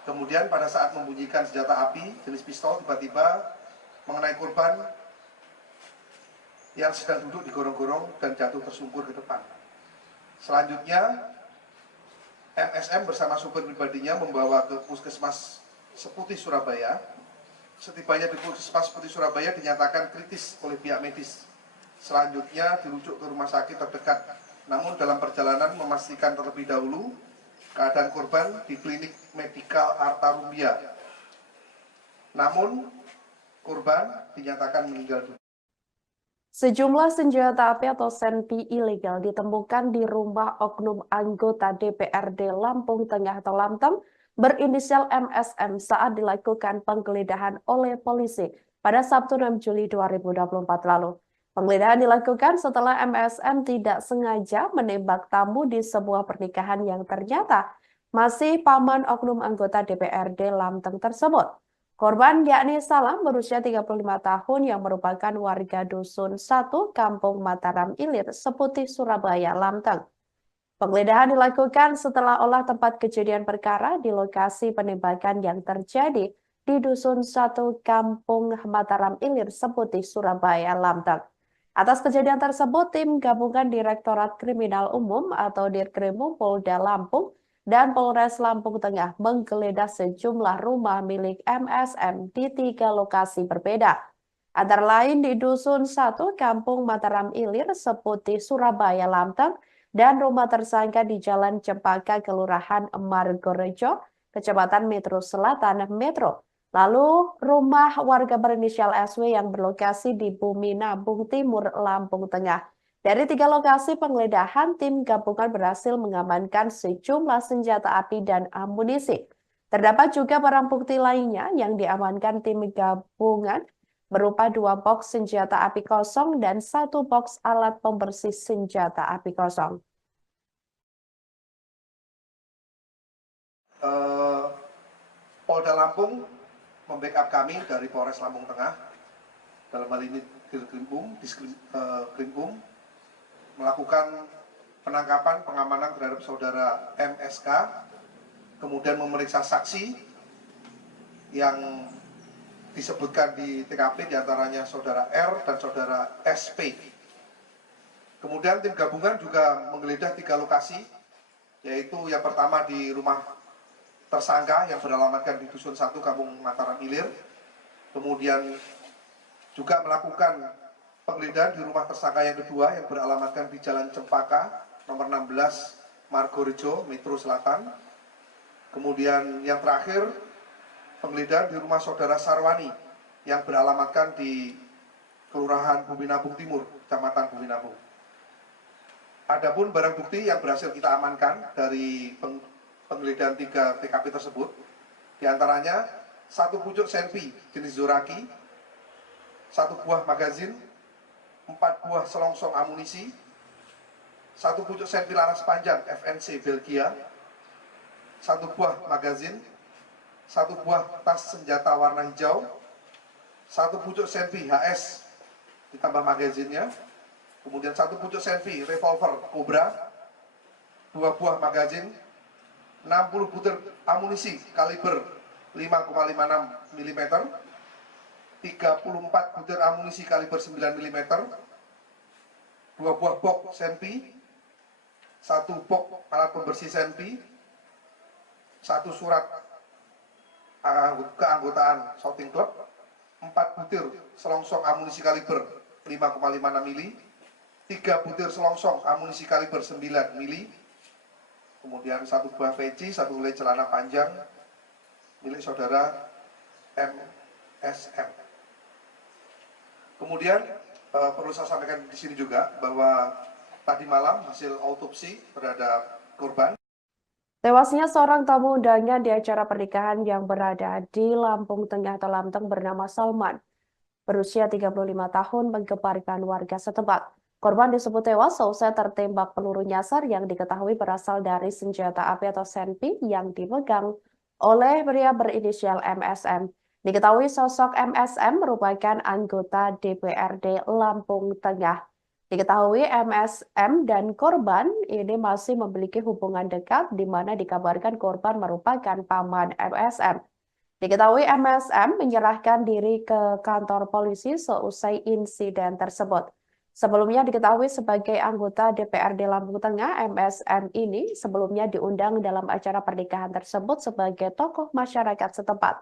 Kemudian pada saat membunyikan senjata api jenis pistol, tiba-tiba mengenai korban yang sedang duduk di gorong-gorong dan jatuh tersungkur ke depan. Selanjutnya, MSM bersama supir pribadinya membawa ke Puskesmas Seputi, Surabaya. Setibanya di Puskesmas Seputi, Surabaya dinyatakan kritis oleh pihak medis. Selanjutnya dirujuk ke rumah sakit terdekat. Namun dalam perjalanan memastikan terlebih dahulu keadaan korban di Klinik Medikal Arta Rumbia. Namun korban dinyatakan meninggal dunia. Sejumlah senjata api atau senpi ilegal ditemukan di rumah oknum anggota DPRD Lampung Tengah atau Lamteng berinisial MSM saat dilakukan penggeledahan oleh polisi pada Sabtu 6 Juli 2024 lalu. Penggeledahan dilakukan setelah MSM tidak sengaja menembak tamu di sebuah pernikahan yang ternyata masih paman oknum anggota DPRD Lamteng tersebut. Korban yakni Salam berusia 35 tahun yang merupakan warga Dusun 1 Kampung Mataram Ilir, Seputi, Surabaya, Lamteng. Penggeledahan dilakukan setelah olah tempat kejadian perkara di lokasi penembakan yang terjadi di Dusun 1 Kampung Mataram Ilir, Seputi, Surabaya, Lamteng. Atas kejadian tersebut, tim gabungan Direktorat Kriminal Umum atau Dirkrimum Polda Lampung dan Polres Lampung Tengah menggeledah sejumlah rumah milik MSM di 3 lokasi berbeda. Antara lain di Dusun 1 Kampung Mataram Ilir, Seputi, Surabaya, Lamteng, dan rumah tersangka di Jalan Cempaka, Kelurahan Margorejo, Kecamatan Metro Selatan, Metro. Lalu rumah warga berinisial SW yang berlokasi di Bumi Nabung Timur, Lampung Tengah. Dari 3 lokasi penggeledahan, tim gabungan berhasil mengamankan sejumlah senjata api dan amunisi. Terdapat juga barang bukti lainnya yang diamankan tim gabungan berupa 2 box senjata api kosong dan 1 box alat pembersih senjata api kosong. Polda Lampung membackup kami dari Polres Lampung Tengah, dalam hal ini Diskrimum, melakukan penangkapan, pengamanan terhadap saudara MSK, kemudian memeriksa saksi yang disebutkan di TKP, diantaranya saudara R dan saudara SP. Kemudian tim gabungan juga menggeledah 3 lokasi, yaitu yang pertama di rumah tersangka yang beralamatkan di Dusun 1 Kampung Mataram Ilir. Kemudian juga melakukan penggeledahan di rumah tersangka yang kedua yang beralamatkan di Jalan Cempaka nomor 16 Margorejo, Metro Selatan. Kemudian yang terakhir penggeledahan di rumah saudara Sarwani yang beralamatkan di Kelurahan Bumi Nabung Timur, Kecamatan Bumi Nabung. Adapun barang bukti yang berhasil kita amankan dari penggeledahan 3 TKP tersebut, diantaranya 1 pucuk senpi jenis Zoraki, 1 buah magazin, 4 buah selongsong amunisi, 1 pucuk senpi laras panjang FNC Belgia, 1 buah magazin, 1 buah tas senjata warna hijau, 1 pucuk senpi HS ditambah magazinnya, kemudian 1 pucuk senpi revolver Cobra, 2 buah magazin, 60 butir amunisi kaliber 5,56 mm, 34 butir amunisi kaliber 9 mm, 2 buah box senpi, 1 box alat pembersih senpi, 1 surat keanggotaan shooting club, 4 butir selongsong amunisi kaliber 5,56 mm, 3 butir selongsong amunisi kaliber 9 mm, kemudian 1 buah peci, 1 helai celana panjang milik saudara MSM. Kemudian perlu saya sampaikan di sini juga bahwa tadi malam hasil autopsi terhadap korban. Tewasnya seorang tamu undangan di acara pernikahan yang berada di Lampung Tengah atau Lamteng bernama Salman, berusia 35 tahun, menggemparkan warga setempat. Korban disebut tewas seusai tertembak peluru nyasar yang diketahui berasal dari senjata api atau senpi yang dipegang oleh pria berinisial MSM. Diketahui sosok MSM merupakan anggota DPRD Lampung Tengah. Diketahui MSM dan korban ini masih memiliki hubungan dekat di mana dikabarkan korban merupakan paman MSM. Diketahui MSM menyerahkan diri ke kantor polisi seusai insiden tersebut. Sebelumnya diketahui sebagai anggota DPRD Lampung Tengah, MSM ini sebelumnya diundang dalam acara pernikahan tersebut sebagai tokoh masyarakat setempat.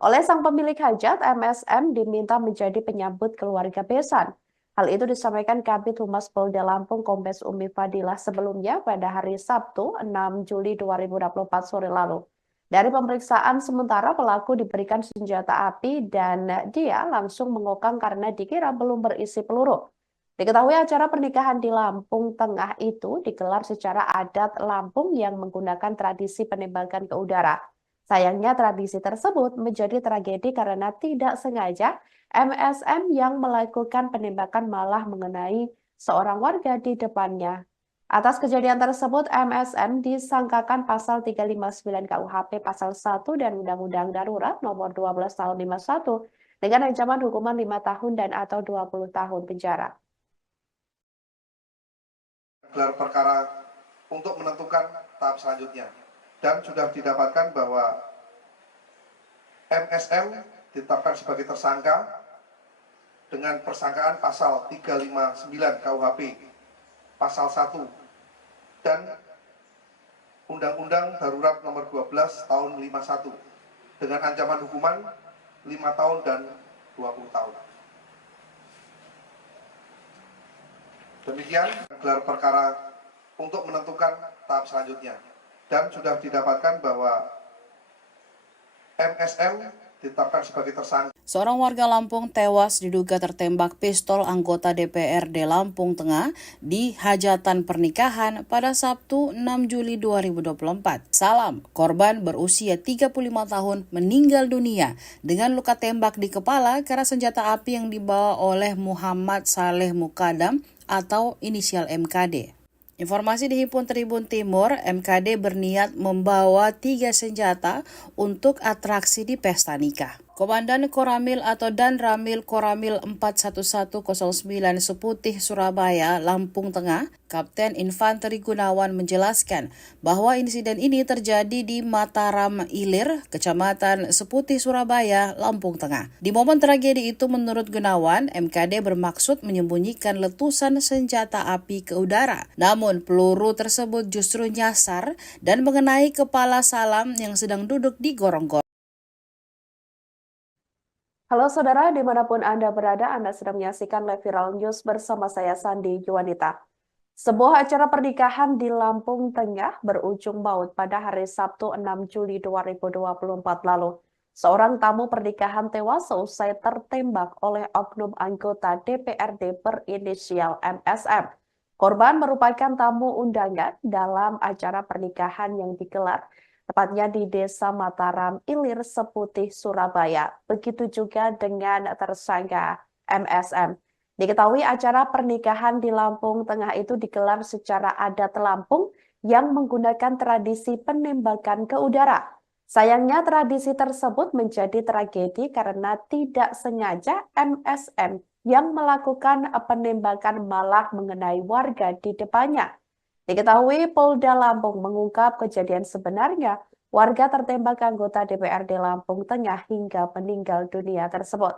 Oleh sang pemilik hajat, MSM diminta menjadi penyambut keluarga besan. Hal itu disampaikan Kabid Humas Polda Lampung Kombes Umi Fadilah sebelumnya pada hari Sabtu 6 Juli 2024 sore lalu. Dari pemeriksaan sementara pelaku diberikan senjata api dan dia langsung mengokang karena dikira belum berisi peluru. Diketahui acara pernikahan di Lampung Tengah itu digelar secara adat Lampung yang menggunakan tradisi penembakan ke udara. Sayangnya tradisi tersebut menjadi tragedi karena tidak sengaja MSM yang melakukan penembakan malah mengenai seorang warga di depannya. Atas kejadian tersebut, MSM disangkakan pasal 359 KUHP pasal 1 dan Undang-Undang Darurat nomor 12 tahun 51 dengan ancaman hukuman 5 tahun dan atau 20 tahun penjara. Gelar perkara untuk menentukan tahap selanjutnya, dan sudah didapatkan bahwa MSM ditetapkan sebagai tersangka dengan persangkaan pasal 359 KUHP pasal 1 dan Undang-Undang Darurat nomor 12 tahun 51 dengan ancaman hukuman 5 tahun dan 20 tahun. Demikian gelar perkara untuk menentukan tahap selanjutnya, dan sudah didapatkan bahwa MSM ditetapkan sebagai tersangka. Seorang warga Lampung tewas diduga tertembak pistol anggota DPRD Lampung Tengah di hajatan pernikahan pada Sabtu 6 Juli 2024. Salam, korban berusia 35 tahun meninggal dunia dengan luka tembak di kepala karena senjata api yang dibawa oleh Muhammad Saleh Mukadam atau inisial MKD. Informasi dihimpun Tribun Timur, MKD berniat membawa 3 senjata untuk atraksi di pesta nikah. Komandan Koramil atau Dan Ramil Koramil 41109 Seputih Surabaya, Lampung Tengah, Kapten Infanteri Gunawan menjelaskan bahwa insiden ini terjadi di Mataram Ilir, Kecamatan Seputih Surabaya, Lampung Tengah. Di momen tragedi itu menurut Gunawan, MKD bermaksud menyembunyikan letusan senjata api ke udara. Namun peluru tersebut justru nyasar dan mengenai kepala Salam yang sedang duduk di gorong-gorong. Halo saudara, dimanapun Anda berada, Anda sedang menyaksikan Live Viral News bersama saya Sandi Juwanita. Sebuah acara pernikahan di Lampung Tengah berujung maut pada hari Sabtu 6 Juli 2024 lalu. Seorang tamu pernikahan tewas seusai tertembak oleh oknum anggota DPRD berinisial MSM. Korban merupakan tamu undangan dalam acara pernikahan yang digelar tepatnya di Desa Mataram Ilir, Seputih, Surabaya. Begitu juga dengan tersangka MSM. Diketahui acara pernikahan di Lampung Tengah itu digelar secara adat Lampung yang menggunakan tradisi penembakan ke udara. Sayangnya tradisi tersebut menjadi tragedi karena tidak sengaja MSM yang melakukan penembakan malah mengenai warga di depannya. Diketahui Polda Lampung mengungkap kejadian sebenarnya warga tertembak anggota DPRD Lampung Tengah hingga meninggal dunia tersebut.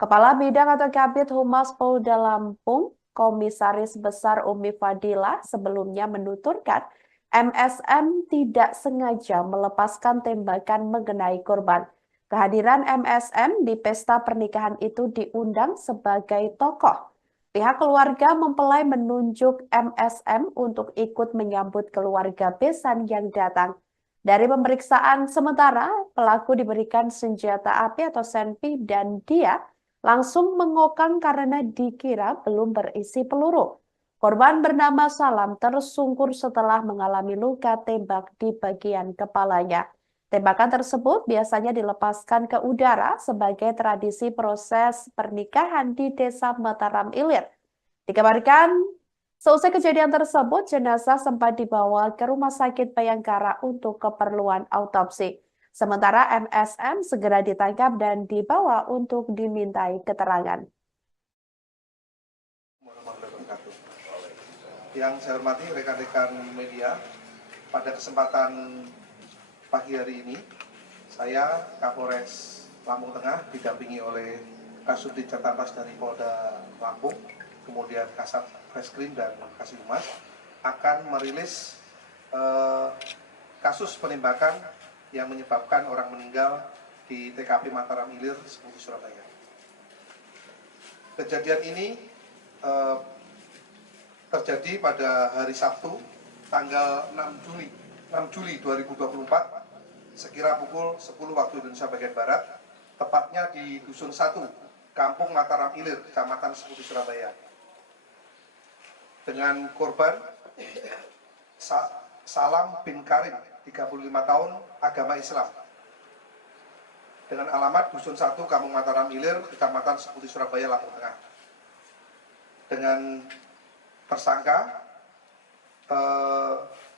Kepala Bidang atau Kabid Humas Polda Lampung, Komisaris Besar Umi Fadila sebelumnya menuturkan MSM tidak sengaja melepaskan tembakan mengenai korban. Kehadiran MSM di pesta pernikahan itu diundang sebagai tokoh. Pihak keluarga mempelai menunjuk MSM untuk ikut menyambut keluarga besan yang datang. Dari pemeriksaan sementara, pelaku diberikan senjata api atau senpi dan dia langsung mengokang karena dikira belum berisi peluru. Korban bernama Salam tersungkur setelah mengalami luka tembak di bagian kepalanya. Tembakan tersebut biasanya dilepaskan ke udara sebagai tradisi proses pernikahan di Desa Mataram Ilir. Dikabarkan, seusai kejadian tersebut, jenazah sempat dibawa ke Rumah Sakit Bayangkara untuk keperluan autopsi. Sementara MSM segera ditangkap dan dibawa untuk dimintai keterangan. Yang saya hormati rekan-rekan media, pada kesempatan pagi hari ini, saya Kapolres Lampung Tengah didampingi oleh Kasubdit Jatanpas dari Polda Lampung, kemudian Kasat Reskrim dan Kasih Humas akan merilis kasus penembakan yang menyebabkan orang meninggal di TKP Mataram Ilir, Seputih, Surabaya. Kejadian ini terjadi pada hari Sabtu, tanggal 6 Juli 2024, sekira pukul 10 waktu Indonesia bagian Barat, tepatnya di Dusun 1, Kampung Mataram Ilir, Kecamatan Seputih, Surabaya. Dengan korban Salam bin Karim, 35 tahun, agama Islam. Dengan alamat Dusun 1, Kampung Mataram Ilir, Kecamatan Seputih, Surabaya, Lampung Tengah. Dengan tersangka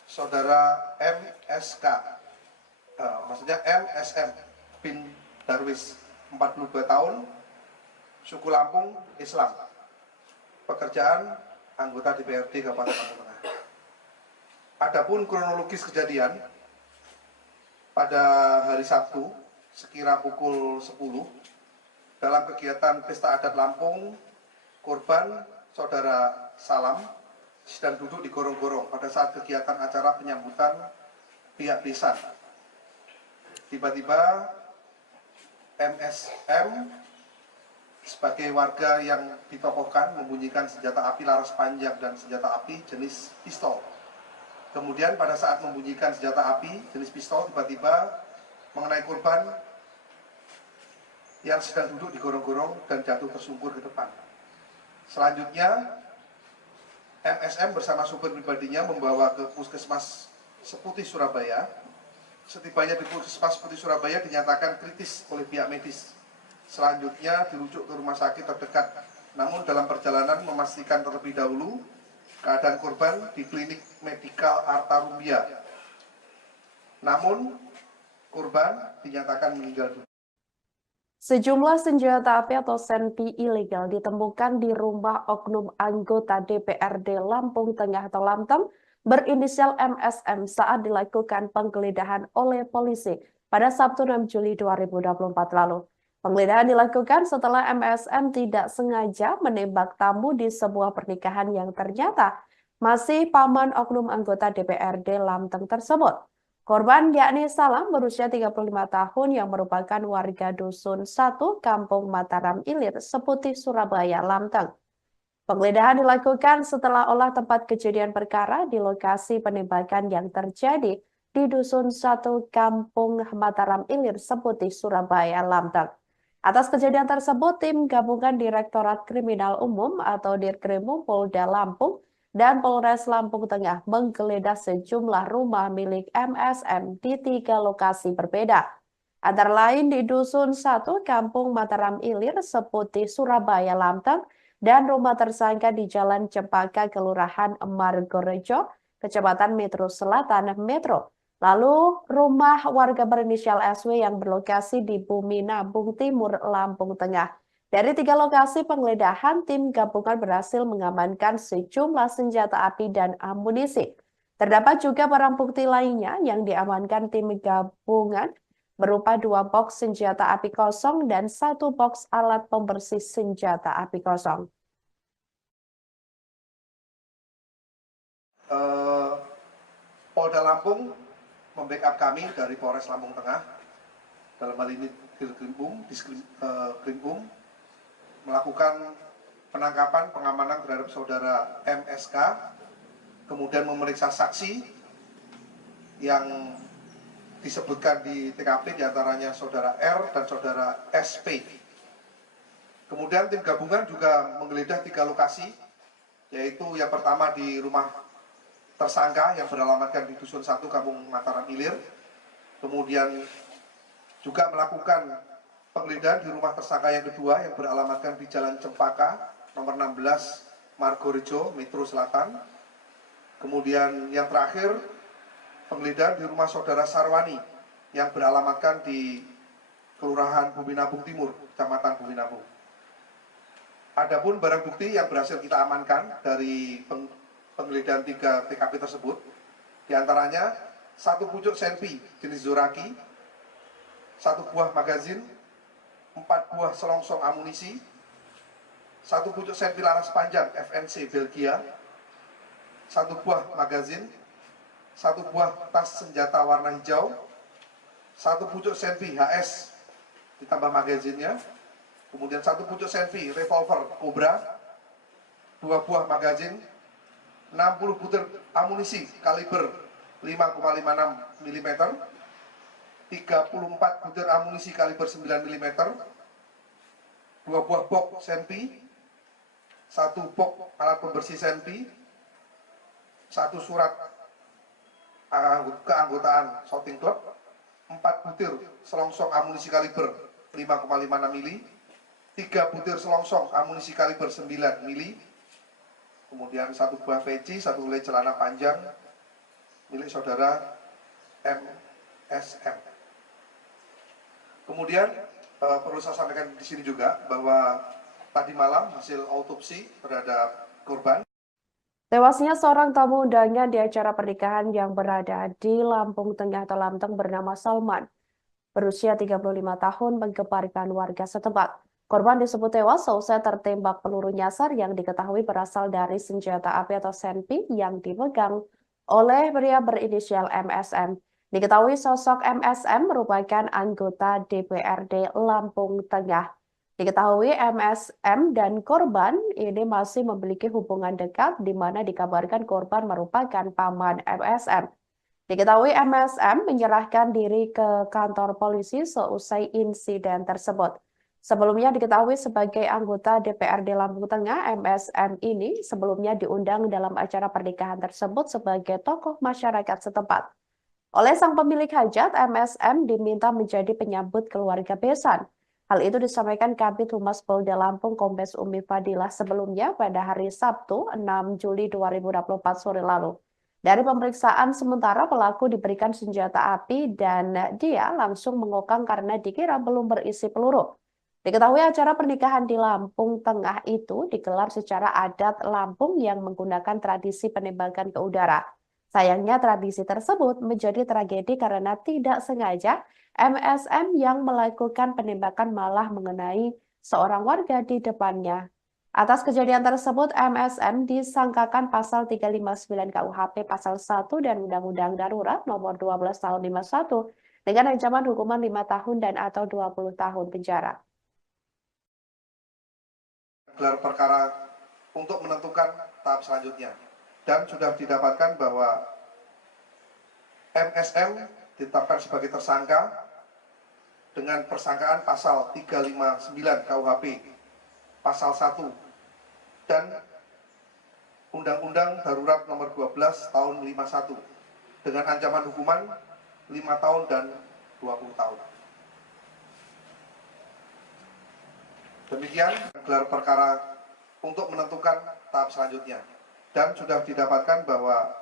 saudara MSK, maksudnya MSM bin Darwis, 42 tahun, suku Lampung, Islam. Pekerjaan anggota DPRD Kabupaten Lampung Tengah. Adapun kronologis kejadian pada hari Sabtu sekira pukul 10 dalam kegiatan Pesta Adat Lampung, korban saudara Salam sedang duduk di gorong-gorong pada saat kegiatan acara penyambutan pihak desa. Tiba-tiba MSM sebagai warga yang ditokohkan membunyikan senjata api laras panjang dan senjata api jenis pistol. Kemudian pada saat membunyikan senjata api jenis pistol, tiba-tiba mengenai korban yang sedang duduk di gorong-gorong dan jatuh tersungkur ke depan. Selanjutnya, MSM bersama supir pribadinya membawa ke Puskesmas Seputih, Surabaya. Setibanya di Puskesmas Seputih, Surabaya dinyatakan kritis oleh pihak medis. Selanjutnya dirujuk ke rumah sakit terdekat. Namun dalam perjalanan memastikan terlebih dahulu keadaan korban di klinik medikal Arta Rumbia. Namun, korban dinyatakan meninggal dunia. Sejumlah senjata api atau senpi ilegal ditemukan di rumah oknum anggota DPRD Lampung Tengah atau Lamteng berinisial MSM saat dilakukan penggeledahan oleh polisi pada Sabtu 6 Juli 2024 lalu. Penggeledahan dilakukan setelah MSM tidak sengaja menembak tamu di sebuah pernikahan yang ternyata masih paman oknum anggota DPRD Lamteng tersebut. Korban yakni Salam berusia 35 tahun yang merupakan warga Dusun 1 Kampung Mataram Ilir, Seputih, Surabaya, Lamteng. Penggeledahan dilakukan setelah olah tempat kejadian perkara di lokasi penembakan yang terjadi di Dusun 1 Kampung Mataram Ilir, Seputih, Surabaya, Lamteng. Atas kejadian tersebut, tim gabungan Direktorat Kriminal Umum atau Dirkrimum Polda Lampung dan Polres Lampung Tengah menggeledah sejumlah rumah milik MSM di 3 lokasi berbeda. Antara lain di Dusun 1 Kampung Mataram Ilir, Seputih, Surabaya, Lamteng, dan rumah tersangka di Jalan Cempaka, Kelurahan Margorejo, Kecamatan Metro Selatan, Metro. Lalu rumah warga berinisial SW yang berlokasi di Bumi Nabung Timur, Lampung Tengah. Dari 3 lokasi penggeledahan, tim gabungan berhasil mengamankan sejumlah senjata api dan amunisi. Terdapat juga barang bukti lainnya yang diamankan tim gabungan berupa 2 box senjata api kosong dan 1 box alat pembersih senjata api kosong. Polda Lampung membackup kami dari Polres Lampung Tengah, dalam hal ini Diskrimum, melakukan penangkapan pengamanan terhadap saudara MSK, kemudian memeriksa saksi yang disebutkan di TKP, diantaranya saudara R dan saudara SP. Kemudian tim gabungan juga menggeledah 3 lokasi, yaitu yang pertama di rumah tersangka yang beralamatkan di Dusun 1 Kampung Mataram Ilir, kemudian juga melakukan penggeledahan di rumah tersangka yang kedua yang beralamatkan di Jalan Cempaka nomor 16 Margorejo, Metro Selatan. Kemudian yang terakhir penggeledahan di rumah saudara Sarwani yang beralamatkan di Kelurahan Bumi Nabung Timur, Kecamatan Bumi Nabung. Adapun barang bukti yang berhasil kita amankan dari penggeledahan 3 TKP tersebut, diantaranya 1 pucuk senpi jenis Zoraki, 1 buah magazin, 4 buah selongsong amunisi, 1 pucuk senpi laras panjang FNC Belgia, 1 buah magazin, 1 buah tas senjata warna hijau, 1 pucuk senpi HS ditambah magazinnya, kemudian 1 pucuk senpi revolver Cobra, 2 buah magazin, 60 butir amunisi kaliber 5,56 mm, 34 butir amunisi kaliber 9 mm, 2 buah box senpi, 1 box alat pembersih senpi, 1 surat keanggotaan shooting club, 4 butir selongsong amunisi kaliber 5,56 mm, 3 butir selongsong amunisi kaliber 9 mm, kemudian 1 buah peci, 1 helai celana panjang milik saudara MSM. Kemudian perlu saya sampaikan di sini juga bahwa tadi malam hasil autopsi terhadap korban. Tewasnya seorang tamu undangan di acara pernikahan yang berada di Lampung Tengah atau Lamteng bernama Salman, berusia 35 tahun, menggemparkan warga setempat. Korban disebut tewas seusai tertembak peluru nyasar yang diketahui berasal dari senjata api atau senpi yang dipegang oleh pria berinisial MSM. Diketahui sosok MSM merupakan anggota DPRD Lampung Tengah. Diketahui MSM dan korban ini masih memiliki hubungan dekat di mana dikabarkan korban merupakan paman MSM. Diketahui MSM menyerahkan diri ke kantor polisi seusai insiden tersebut. Sebelumnya diketahui sebagai anggota DPRD Lampung Tengah, MSM ini sebelumnya diundang dalam acara pernikahan tersebut sebagai tokoh masyarakat setempat. Oleh sang pemilik hajat, MSM diminta menjadi penyambut keluarga besan. Hal itu disampaikan Kabid Humas Polda Lampung Kombes Umi Fadilah sebelumnya pada hari Sabtu 6 Juli 2024 sore lalu. Dari pemeriksaan sementara pelaku diberikan senjata api dan dia langsung mengokang karena dikira belum berisi peluru. Diketahui acara pernikahan di Lampung Tengah itu digelar secara adat Lampung yang menggunakan tradisi penembakan ke udara. Sayangnya tradisi tersebut menjadi tragedi karena tidak sengaja MSM yang melakukan penembakan malah mengenai seorang warga di depannya. Atas kejadian tersebut, MSM disangkakan pasal 359 KUHP pasal 1 dan Undang-Undang Darurat nomor 12 tahun 51 dengan ancaman hukuman 5 tahun dan atau 20 tahun penjara. Gelar perkara untuk menentukan tahap selanjutnya. Dan sudah didapatkan bahwa MSM ditetapkan sebagai tersangka dengan persangkaan pasal 359 KUHP, pasal 1, dan Undang-Undang Darurat nomor 12 tahun 51 dengan ancaman hukuman 5 tahun dan 20 tahun. Demikian gelar perkara untuk menentukan tahap selanjutnya. Dan sudah didapatkan bahwa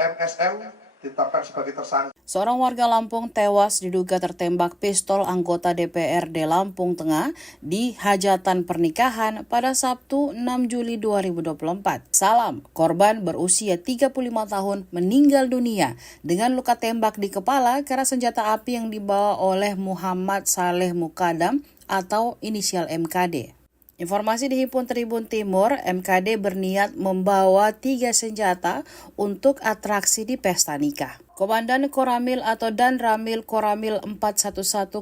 MSM ditetapkan sebagai tersangka. Seorang warga Lampung tewas diduga tertembak pistol anggota DPRD Lampung Tengah di hajatan pernikahan pada Sabtu 6 Juli 2024. Salam, korban berusia 35 tahun meninggal dunia dengan luka tembak di kepala karena senjata api yang dibawa oleh Muhammad Saleh Mukadam atau inisial MKD. Informasi dihimpun Tribun Timur, MKD berniat membawa 3 senjata untuk atraksi di pesta nikah. Komandan Koramil atau Dan Ramil Koramil 41109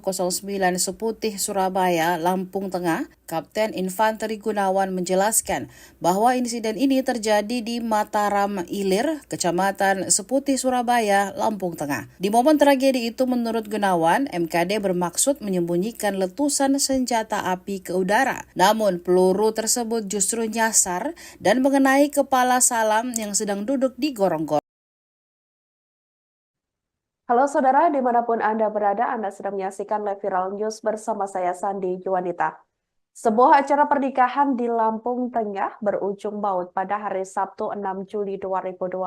Seputih Surabaya, Lampung Tengah, Kapten Infanteri Gunawan menjelaskan bahwa insiden ini terjadi di Mataram Ilir, Kecamatan Seputih Surabaya, Lampung Tengah. Di momen tragedi itu menurut Gunawan, MKD bermaksud menyembunyikan letusan senjata api ke udara. Namun peluru tersebut justru nyasar dan mengenai kepala Salam yang sedang duduk di gorong-gorong. Halo saudara, dimanapun Anda berada, Anda sedang menyaksikan live viral news bersama saya Sandi Juwanita. Sebuah acara pernikahan di Lampung Tengah berujung maut pada hari Sabtu 6 Juli 2024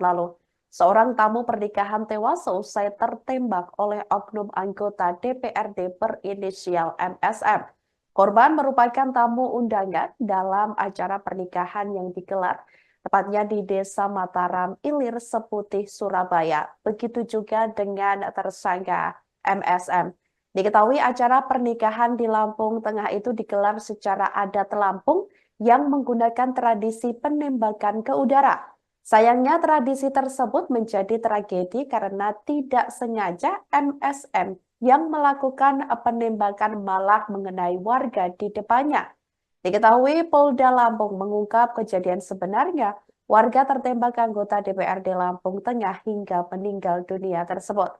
lalu. Seorang tamu pernikahan tewas seusai tertembak oleh oknum anggota DPRD berinisial MSM. Korban merupakan tamu undangan dalam acara pernikahan yang digelar tepatnya di Desa Mataram Ilir Seputih, Surabaya. Begitu juga dengan tersangka MSM. Diketahui acara pernikahan di Lampung Tengah itu digelar secara adat Lampung yang menggunakan tradisi penembakan ke udara. Sayangnya tradisi tersebut menjadi tragedi karena tidak sengaja MSM yang melakukan penembakan malah mengenai warga di depannya. Diketahui Polda Lampung mengungkap kejadian sebenarnya warga tertembak anggota DPRD Lampung Tengah hingga meninggal dunia tersebut.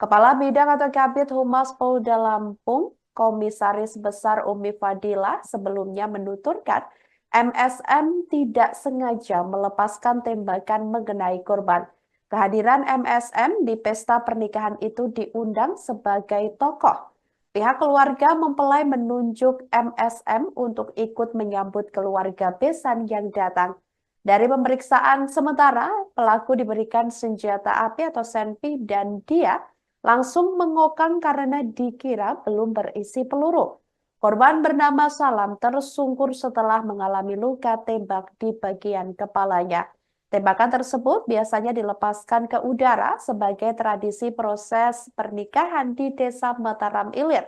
Kepala Bidang atau Kabid Humas Polda Lampung, Komisaris Besar Umi Fadilah sebelumnya menuturkan MSM tidak sengaja melepaskan tembakan mengenai korban. Kehadiran MSM di pesta pernikahan itu diundang sebagai tokoh. Pihak keluarga mempelai menunjuk MSM untuk ikut menyambut keluarga besan yang datang. Dari pemeriksaan sementara, pelaku diberikan senjata api atau senpi dan dia langsung mengokang karena dikira belum berisi peluru. Korban bernama Salam tersungkur setelah mengalami luka tembak di bagian kepalanya. Tembakan tersebut biasanya dilepaskan ke udara sebagai tradisi proses pernikahan di Desa Mataram Ilir.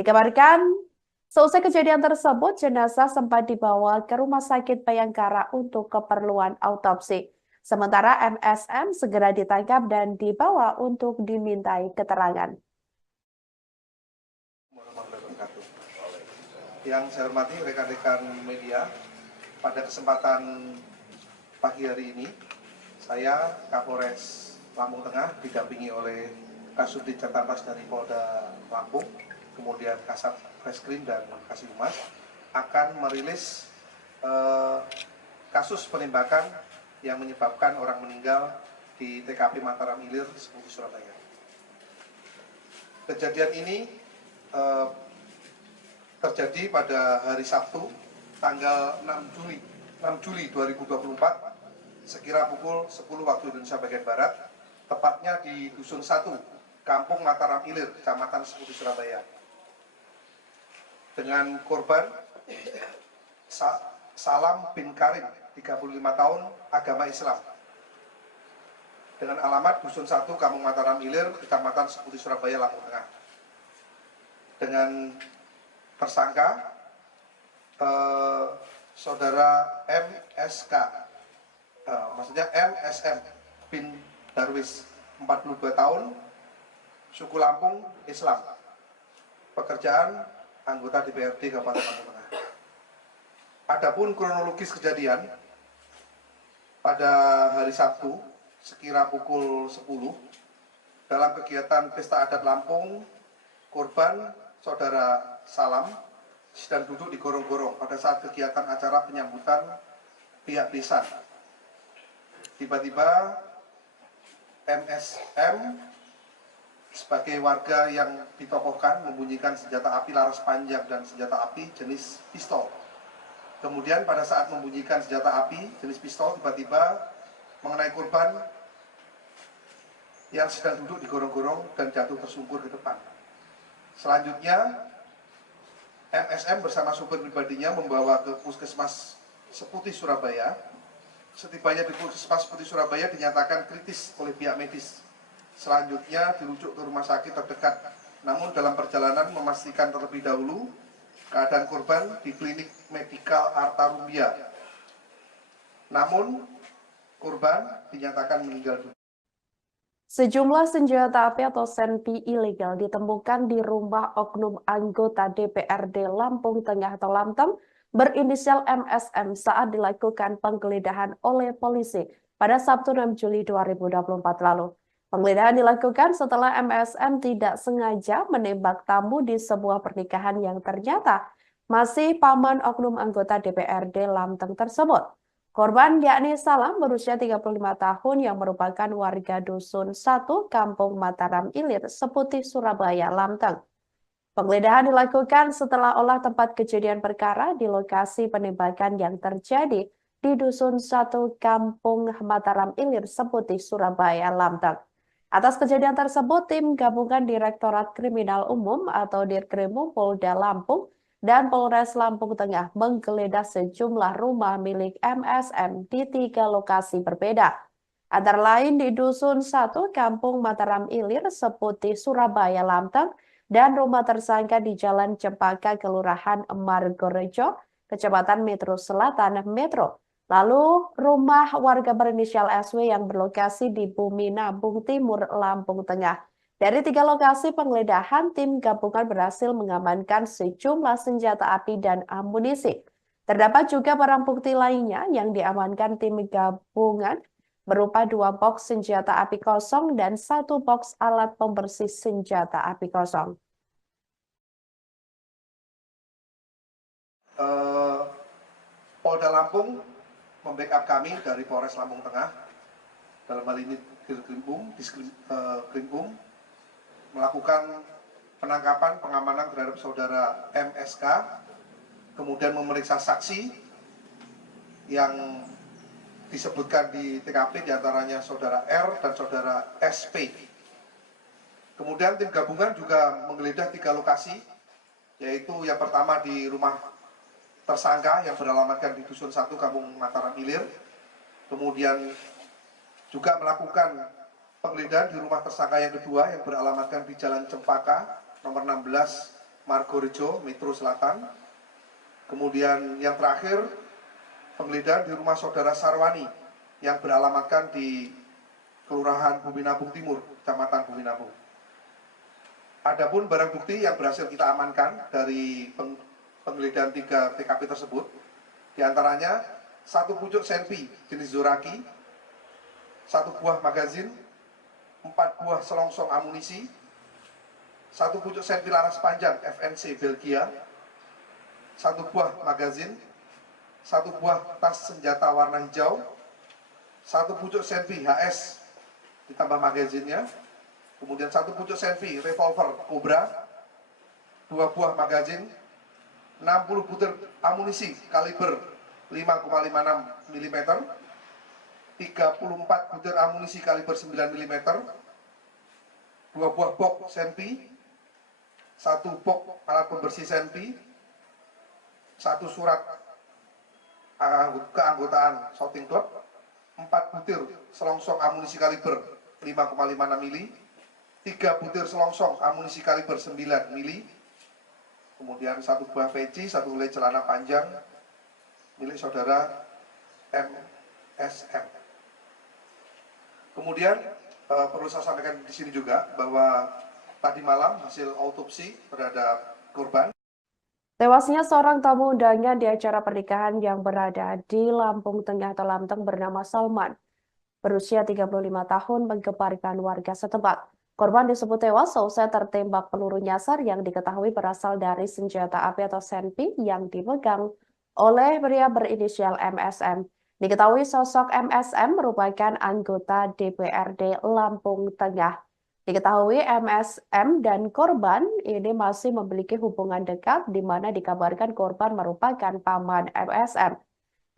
Dikabarkan, seusai kejadian tersebut, jenazah sempat dibawa ke Rumah Sakit Bayangkara untuk keperluan autopsi. Sementara MSM segera ditangkap dan dibawa untuk dimintai keterangan. Yang saya hormati rekan-rekan media, pada kesempatan pagi hari ini, saya Kapolres Lampung Tengah didampingi oleh Kasubdit Jatambas dari Polda Lampung, kemudian Kasat Reskrim dan Kasih Humas akan merilis kasus penembakan yang menyebabkan orang meninggal di TKP Mataram Ilir, Seputih, Surabaya. Kejadian ini eh, terjadi pada hari Sabtu tanggal 6 Juli 2024 sekira pukul 10 waktu Indonesia bagian Barat, tepatnya di Dusun 1, Kampung Mataram Ilir, Kecamatan Seputi, Surabaya. Dengan korban Salam bin Karim, 35 tahun, agama Islam. Dengan alamat Dusun 1, Kampung Mataram Ilir, Kecamatan Seputi, Surabaya, Lampung Tengah. Dengan tersangka saudara MSK, maksudnya MSM bin Darwis, 42 tahun, suku Lampung, Islam. Pekerjaan anggota DPRD Kabupaten Lampung Tengah. Adapun kronologis kejadian pada hari Sabtu sekira pukul 10 dalam kegiatan Pesta Adat Lampung, korban saudara Salam sedang duduk di gorong-gorong pada saat kegiatan acara penyambutan pihak desa. Tiba-tiba MSM sebagai warga yang ditokohkan membunyikan senjata api laras panjang dan senjata api jenis pistol. Kemudian pada saat membunyikan senjata api jenis pistol, tiba-tiba mengenai korban yang sedang duduk di gorong-gorong dan jatuh tersungkur ke depan. Selanjutnya MSM bersama supir pribadinya membawa ke Puskesmas Seputi, Surabaya. Setibanya di Puskesmas Seputi, Surabaya dinyatakan kritis oleh pihak medis. Selanjutnya dirujuk ke rumah sakit terdekat. Namun dalam perjalanan memastikan terlebih dahulu keadaan korban di klinik medikal Arta Rumbia. Namun korban dinyatakan meninggal dunia. Sejumlah senjata api atau senpi ilegal ditemukan di rumah oknum anggota DPRD Lampung Tengah atau Lamteng berinisial MSM saat dilakukan penggeledahan oleh polisi pada Sabtu 6 Juli 2024 lalu. Penggeledahan dilakukan setelah MSM tidak sengaja menembak tamu di sebuah pernikahan yang ternyata masih paman oknum anggota DPRD Lamteng tersebut. Korban yakni Salam berusia 35 tahun yang merupakan warga Dusun 1 Kampung Mataram Ilir, Seputi, Surabaya, Lamteng. Penggeledahan dilakukan setelah olah tempat kejadian perkara di lokasi penembakan yang terjadi di Dusun 1 Kampung Mataram Ilir, Seputi, Surabaya, Lamteng. Atas kejadian tersebut, tim gabungan Direktorat Kriminal Umum atau Dirkrimum Polda Lampung dan Polres Lampung Tengah menggeledah sejumlah rumah milik MSM di 3 lokasi berbeda. Antara lain di Dusun 1 Kampung Mataram Ilir, Seputi, Surabaya, Lamteng, dan rumah tersangka di Jalan Cempaka, Kelurahan Margorejo, Kecamatan Metro Selatan, Metro. Lalu rumah warga berinisial SW yang berlokasi di Bumi Nabung Timur, Lampung Tengah. Dari 3 lokasi penggeledahan, tim gabungan berhasil mengamankan sejumlah senjata api dan amunisi. Terdapat juga barang bukti lainnya yang diamankan tim gabungan berupa 2 box senjata api kosong dan 1 box alat pembersih senjata api kosong. Polda Lampung membackup kami dari Polres Lampung Tengah, dalam hal ini Diskrimum, melakukan penangkapan, pengamanan terhadap saudara MSK, kemudian memeriksa saksi yang disebutkan di TKP, diantaranya saudara R dan saudara SP. Kemudian tim gabungan juga menggeledah 3 lokasi, yaitu yang pertama di rumah tersangka yang beralamatkan di Dusun 1 Kampung Mataram Ilir, kemudian juga melakukan penggeledahan di rumah tersangka yang kedua yang beralamatkan di Jalan Cempaka nomor 16 Margorejo, Metro Selatan. Kemudian yang terakhir penggeledahan di rumah saudara Sarwani yang beralamatkan di Kelurahan Bumi Nabung Timur, Kecamatan Bumi Nabung. Adapun barang bukti yang berhasil kita amankan dari penggeledahan 3 TKP tersebut, diantaranya 1 pucuk senpi jenis Zoraki, 1 buah magazin, 4 buah selongsong amunisi, 1 pucuk senpi laras panjang FNC Belgia, 1 buah magazin, 1 buah tas senjata warna hijau, 1 pucuk senpi HS ditambah magazinnya, kemudian 1 pucuk senpi revolver Cobra, 2 2 buah magazin, 60 butir amunisi kaliber 5,56 mm, 34 butir amunisi kaliber 9 mm, 2 buah box senpi, 1 box alat pembersih senpi, 1 surat keanggotaan shooting club, 4 butir selongsong amunisi kaliber 5,56 mm, 3 butir selongsong amunisi kaliber 9 mm, kemudian 1 buah peci, 1 helai celana panjang milik saudara MSM. Kemudian perlu saya sampaikan di sini juga bahwa tadi malam hasil autopsi terhadap korban. Tewasnya seorang tamu undangan di acara pernikahan yang berada di Lampung Tengah atau Lamteng bernama Salman, berusia 35 tahun, menggemparkan warga setempat. Korban disebut tewas seusai tertembak peluru nyasar yang diketahui berasal dari senjata api atau senpi yang dipegang oleh pria berinisial MSM. Diketahui sosok MSM merupakan anggota DPRD Lampung Tengah. Diketahui MSM dan korban ini masih memiliki hubungan dekat di mana dikabarkan korban merupakan paman MSM.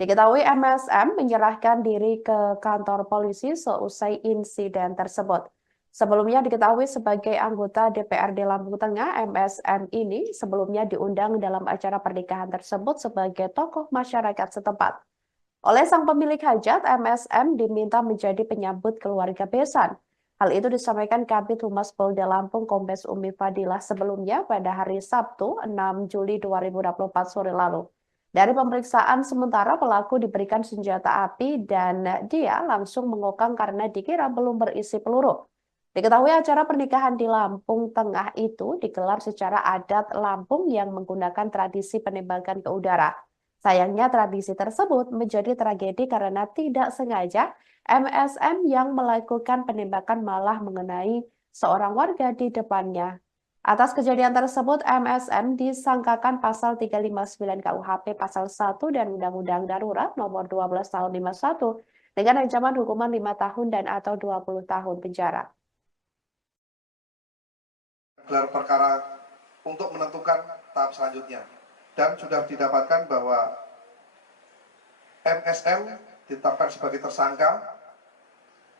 Diketahui MSM menyerahkan diri ke kantor polisi seusai insiden tersebut. Sebelumnya diketahui sebagai anggota DPRD Lampung Tengah, MSM ini sebelumnya diundang dalam acara pernikahan tersebut sebagai tokoh masyarakat setempat. Oleh sang pemilik hajat, MSM diminta menjadi penyambut keluarga besan. Hal itu disampaikan Kabid Humas Polda Lampung Kombes Umi Fadilah sebelumnya pada hari Sabtu 6 Juli 2024 sore lalu. Dari pemeriksaan sementara pelaku diberikan senjata api dan dia langsung mengokang karena dikira belum berisi peluru. Diketahui acara pernikahan di Lampung Tengah itu digelar secara adat Lampung yang menggunakan tradisi penembakan ke udara. Sayangnya tradisi tersebut menjadi tragedi karena tidak sengaja MSM yang melakukan penembakan malah mengenai seorang warga di depannya. Atas kejadian tersebut, MSM disangkakan pasal 359 KUHP pasal 1 dan Undang-Undang Darurat nomor 12 tahun 51 dengan ancaman hukuman 5 tahun dan atau 20 tahun penjara. Gelar perkara untuk menentukan tahap selanjutnya. Dan sudah didapatkan bahwa MSM ditetapkan sebagai tersangka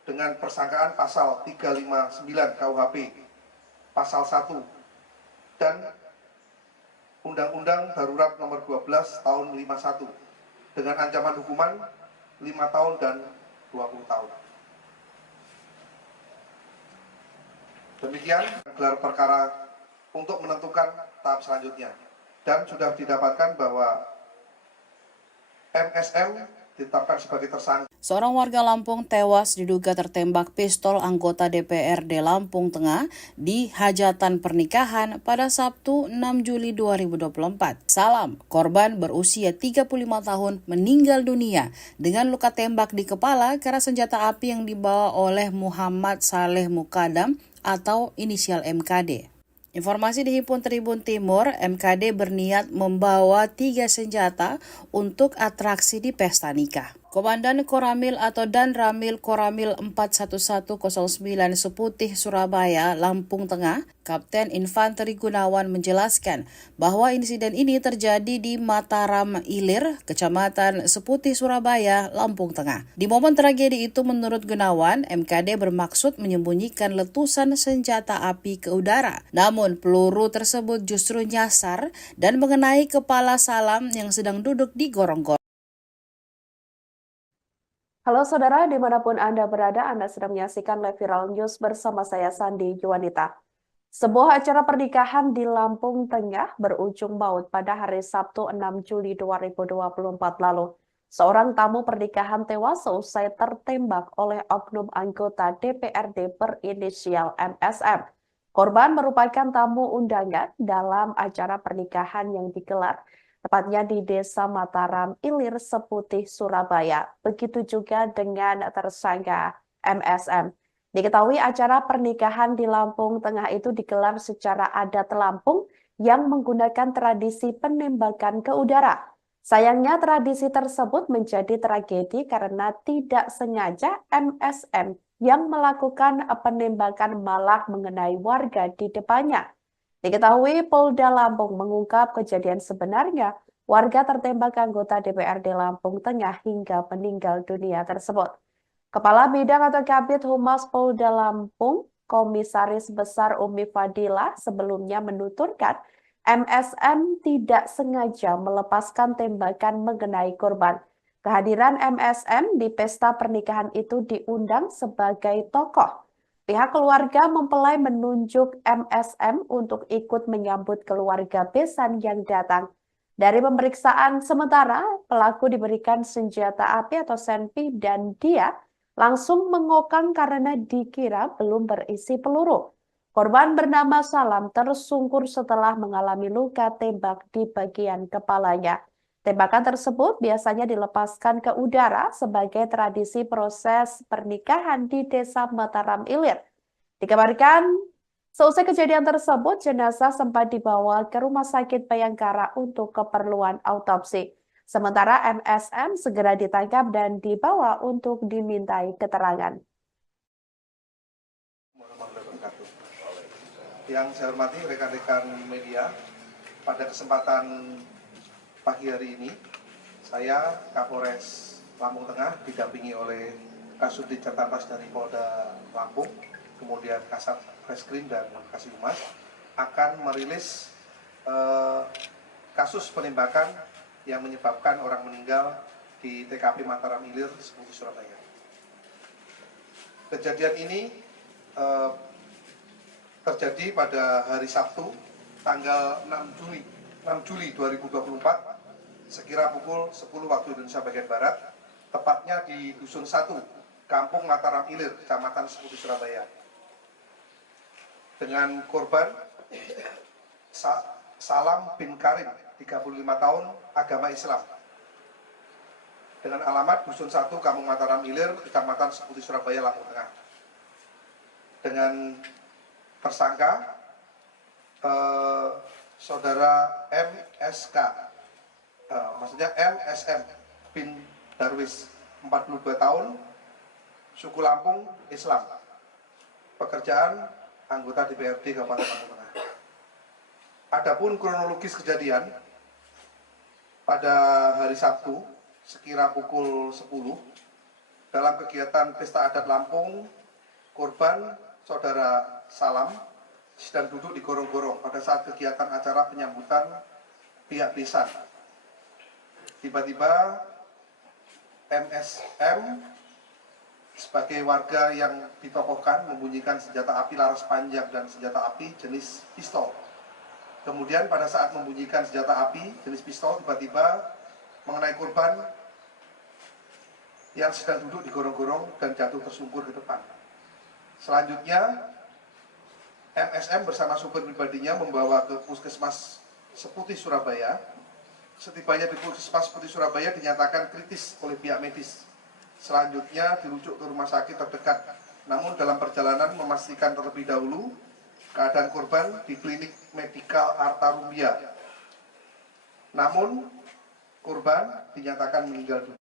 dengan persangkaan pasal 359 KUHP, pasal 1, dan Undang-Undang Darurat nomor 12 tahun 51 dengan ancaman hukuman 5 tahun dan 20 tahun. Demikian gelar perkara untuk menentukan tahap selanjutnya. Dan sudah didapatkan bahwa MSM ditetapkan sebagai tersangka. Seorang warga Lampung tewas diduga tertembak pistol anggota DPRD Lampung Tengah di hajatan pernikahan pada Sabtu 6 Juli 2024. Salam, korban berusia 35 tahun meninggal dunia dengan luka tembak di kepala karena senjata api yang dibawa oleh Muhammad Saleh Mukadam atau inisial MKD. Informasi dihimpun Tribun Timur, MKD berniat membawa 3 senjata untuk atraksi di pesta nikah. Komandan Koramil atau Dan Ramil Koramil 41109 Seputih Surabaya, Lampung Tengah, Kapten Infanteri Gunawan menjelaskan bahwa insiden ini terjadi di Mataram Ilir, Kecamatan Seputih Surabaya, Lampung Tengah. Di momen tragedi itu menurut Gunawan, MKD bermaksud menyembunyikan letusan senjata api ke udara. Namun peluru tersebut justru nyasar dan mengenai kepala Salam yang sedang duduk di gorong-gorong. Halo saudara, dimanapun Anda berada, Anda sedang menyaksikan Live Viral News bersama saya Sandi Juwanita. Sebuah acara pernikahan di Lampung Tengah berujung maut pada hari Sabtu 6 Juli 2024 lalu. Seorang tamu pernikahan tewas seusai tertembak oleh oknum anggota DPRD berinisial MSM. Korban merupakan tamu undangan dalam acara pernikahan yang digelar tepatnya di Desa Mataram Ilir, Seputih, Surabaya. Begitu juga dengan tersangka MSM. Diketahui acara pernikahan di Lampung Tengah itu digelar secara adat Lampung yang menggunakan tradisi penembakan ke udara. Sayangnya tradisi tersebut menjadi tragedi karena tidak sengaja MSM yang melakukan penembakan malah mengenai warga di depannya. Diketahui Polda Lampung mengungkap kejadian sebenarnya warga tertembak anggota DPRD Lampung Tengah hingga meninggal dunia tersebut. Kepala Bidang atau Kabid Humas Polda Lampung, Komisaris Besar Umi Fadila sebelumnya menuturkan MSM tidak sengaja melepaskan tembakan mengenai korban. Kehadiran MSM di pesta pernikahan itu diundang sebagai tokoh. Pihak keluarga mempelai menunjuk MSM untuk ikut menyambut keluarga besan yang datang. Dari pemeriksaan sementara, pelaku diberikan senjata api atau senpi dan dia langsung mengokang karena dikira belum berisi peluru. Korban bernama Salam tersungkur setelah mengalami luka tembak di bagian kepalanya. Tembakan tersebut biasanya dilepaskan ke udara sebagai tradisi proses pernikahan di Desa Mataram Ilir. Dikabarkan, seusai kejadian tersebut, jenazah sempat dibawa ke Rumah Sakit Bayangkara untuk keperluan autopsi. Sementara MSM segera ditangkap dan dibawa untuk dimintai keterangan. Yang saya hormati rekan-rekan media, pada kesempatan pagi hari ini, saya Kapolres Lampung Tengah didampingi oleh Kasubdit Jatantras dari Polda Lampung, kemudian Kasat Reskrim dan Kasih Humas, akan merilis kasus penembakan yang menyebabkan orang meninggal di TKP Mataram Ilir, Seputi Surabaya. Kejadian ini terjadi pada hari Sabtu, tanggal 6 Juli 2024, sekira pukul 10 waktu Indonesia bagian Barat, tepatnya di Dusun 1, Kampung Mataram Ilir, Kecamatan Seputi Surabaya. Dengan korban Salam bin Karim, 35 tahun, agama Islam. Dengan alamat Dusun 1, Kampung Mataram Ilir, Kecamatan Seputi Surabaya, Lampung Tengah. Dengan tersangka saudara MSK, maksudnya MSM bin Darwis, 42 tahun, suku Lampung, Islam. Pekerjaan anggota DPRD Kabupaten Lampung Tengah. Adapun kronologis kejadian, pada hari Sabtu, sekira pukul 10, dalam kegiatan Pesta Adat Lampung, korban saudara Salam sedang duduk di gorong-gorong pada saat kegiatan acara penyambutan pihak besan. Tiba-tiba MSM sebagai warga yang ditokohkan membunyikan senjata api laras panjang dan senjata api jenis pistol. Kemudian pada saat membunyikan senjata api jenis pistol, tiba-tiba mengenai korban yang sedang duduk di gorong-gorong dan jatuh tersungkur ke depan. Selanjutnya, MSM bersama supir pribadinya membawa ke Puskesmas Seputi Surabaya. Setibanya di Puskesmas Seputi Surabaya dinyatakan kritis oleh pihak medis. Selanjutnya dirujuk ke rumah sakit terdekat. Namun dalam perjalanan memastikan terlebih dahulu keadaan korban di klinik medikal Arta Rumbia. Namun korban dinyatakan meninggal dunia.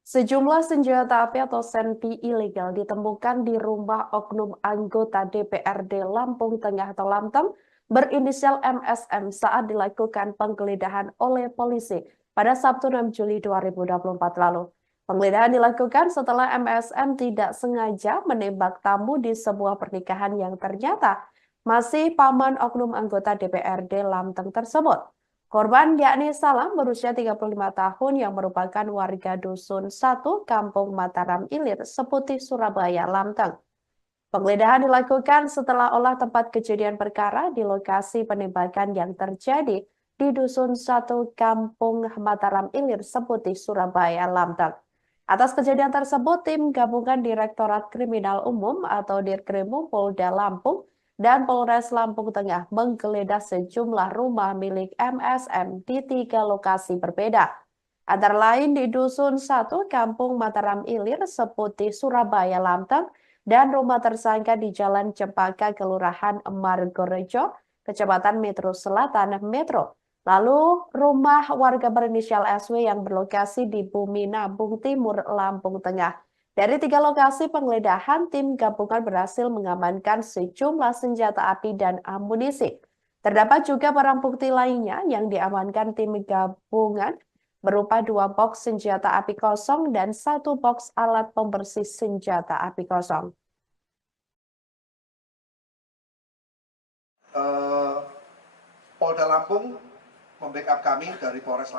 Sejumlah senjata api atau senpi ilegal ditemukan di rumah oknum anggota DPRD Lampung Tengah atau Lamteng berinisial MSM saat dilakukan penggeledahan oleh polisi pada Sabtu 6 Juli 2024 lalu. Penggeledahan dilakukan setelah MSM tidak sengaja menembak tamu di sebuah pernikahan yang ternyata masih paman oknum anggota DPRD Lamteng tersebut. Korban yakni Salam berusia 35 tahun yang merupakan warga Dusun 1 Kampung Mataram Ilir, Seputi Surabaya, Lamteng. Penggeledahan dilakukan setelah olah tempat kejadian perkara di lokasi penembakan yang terjadi di Dusun 1 Kampung Mataram Ilir, Seputi Surabaya, Lamteng. Atas kejadian tersebut, tim gabungan Direktorat Kriminal Umum atau Dirkrimum Polda Lampung dan Polres Lampung Tengah menggeledah sejumlah rumah milik MSM di 3 lokasi berbeda. Antara lain di Dusun 1 Kampung Mataram Ilir, Seputi Surabaya, Lamteng, dan rumah tersangka di Jalan Cempaka, Kelurahan Margorejo, Kecamatan Metro Selatan, Metro. Lalu rumah warga berinisial SW yang berlokasi di Bumi Nabung Timur, Lampung Tengah. Dari 3 lokasi penggeledahan, tim gabungan berhasil mengamankan sejumlah senjata api dan amunisi. Terdapat juga barang bukti lainnya yang diamankan tim gabungan berupa 2 box senjata api kosong dan 1 box alat pembersih senjata api kosong. Polda Lampung membackup kami dari Polres Lampung.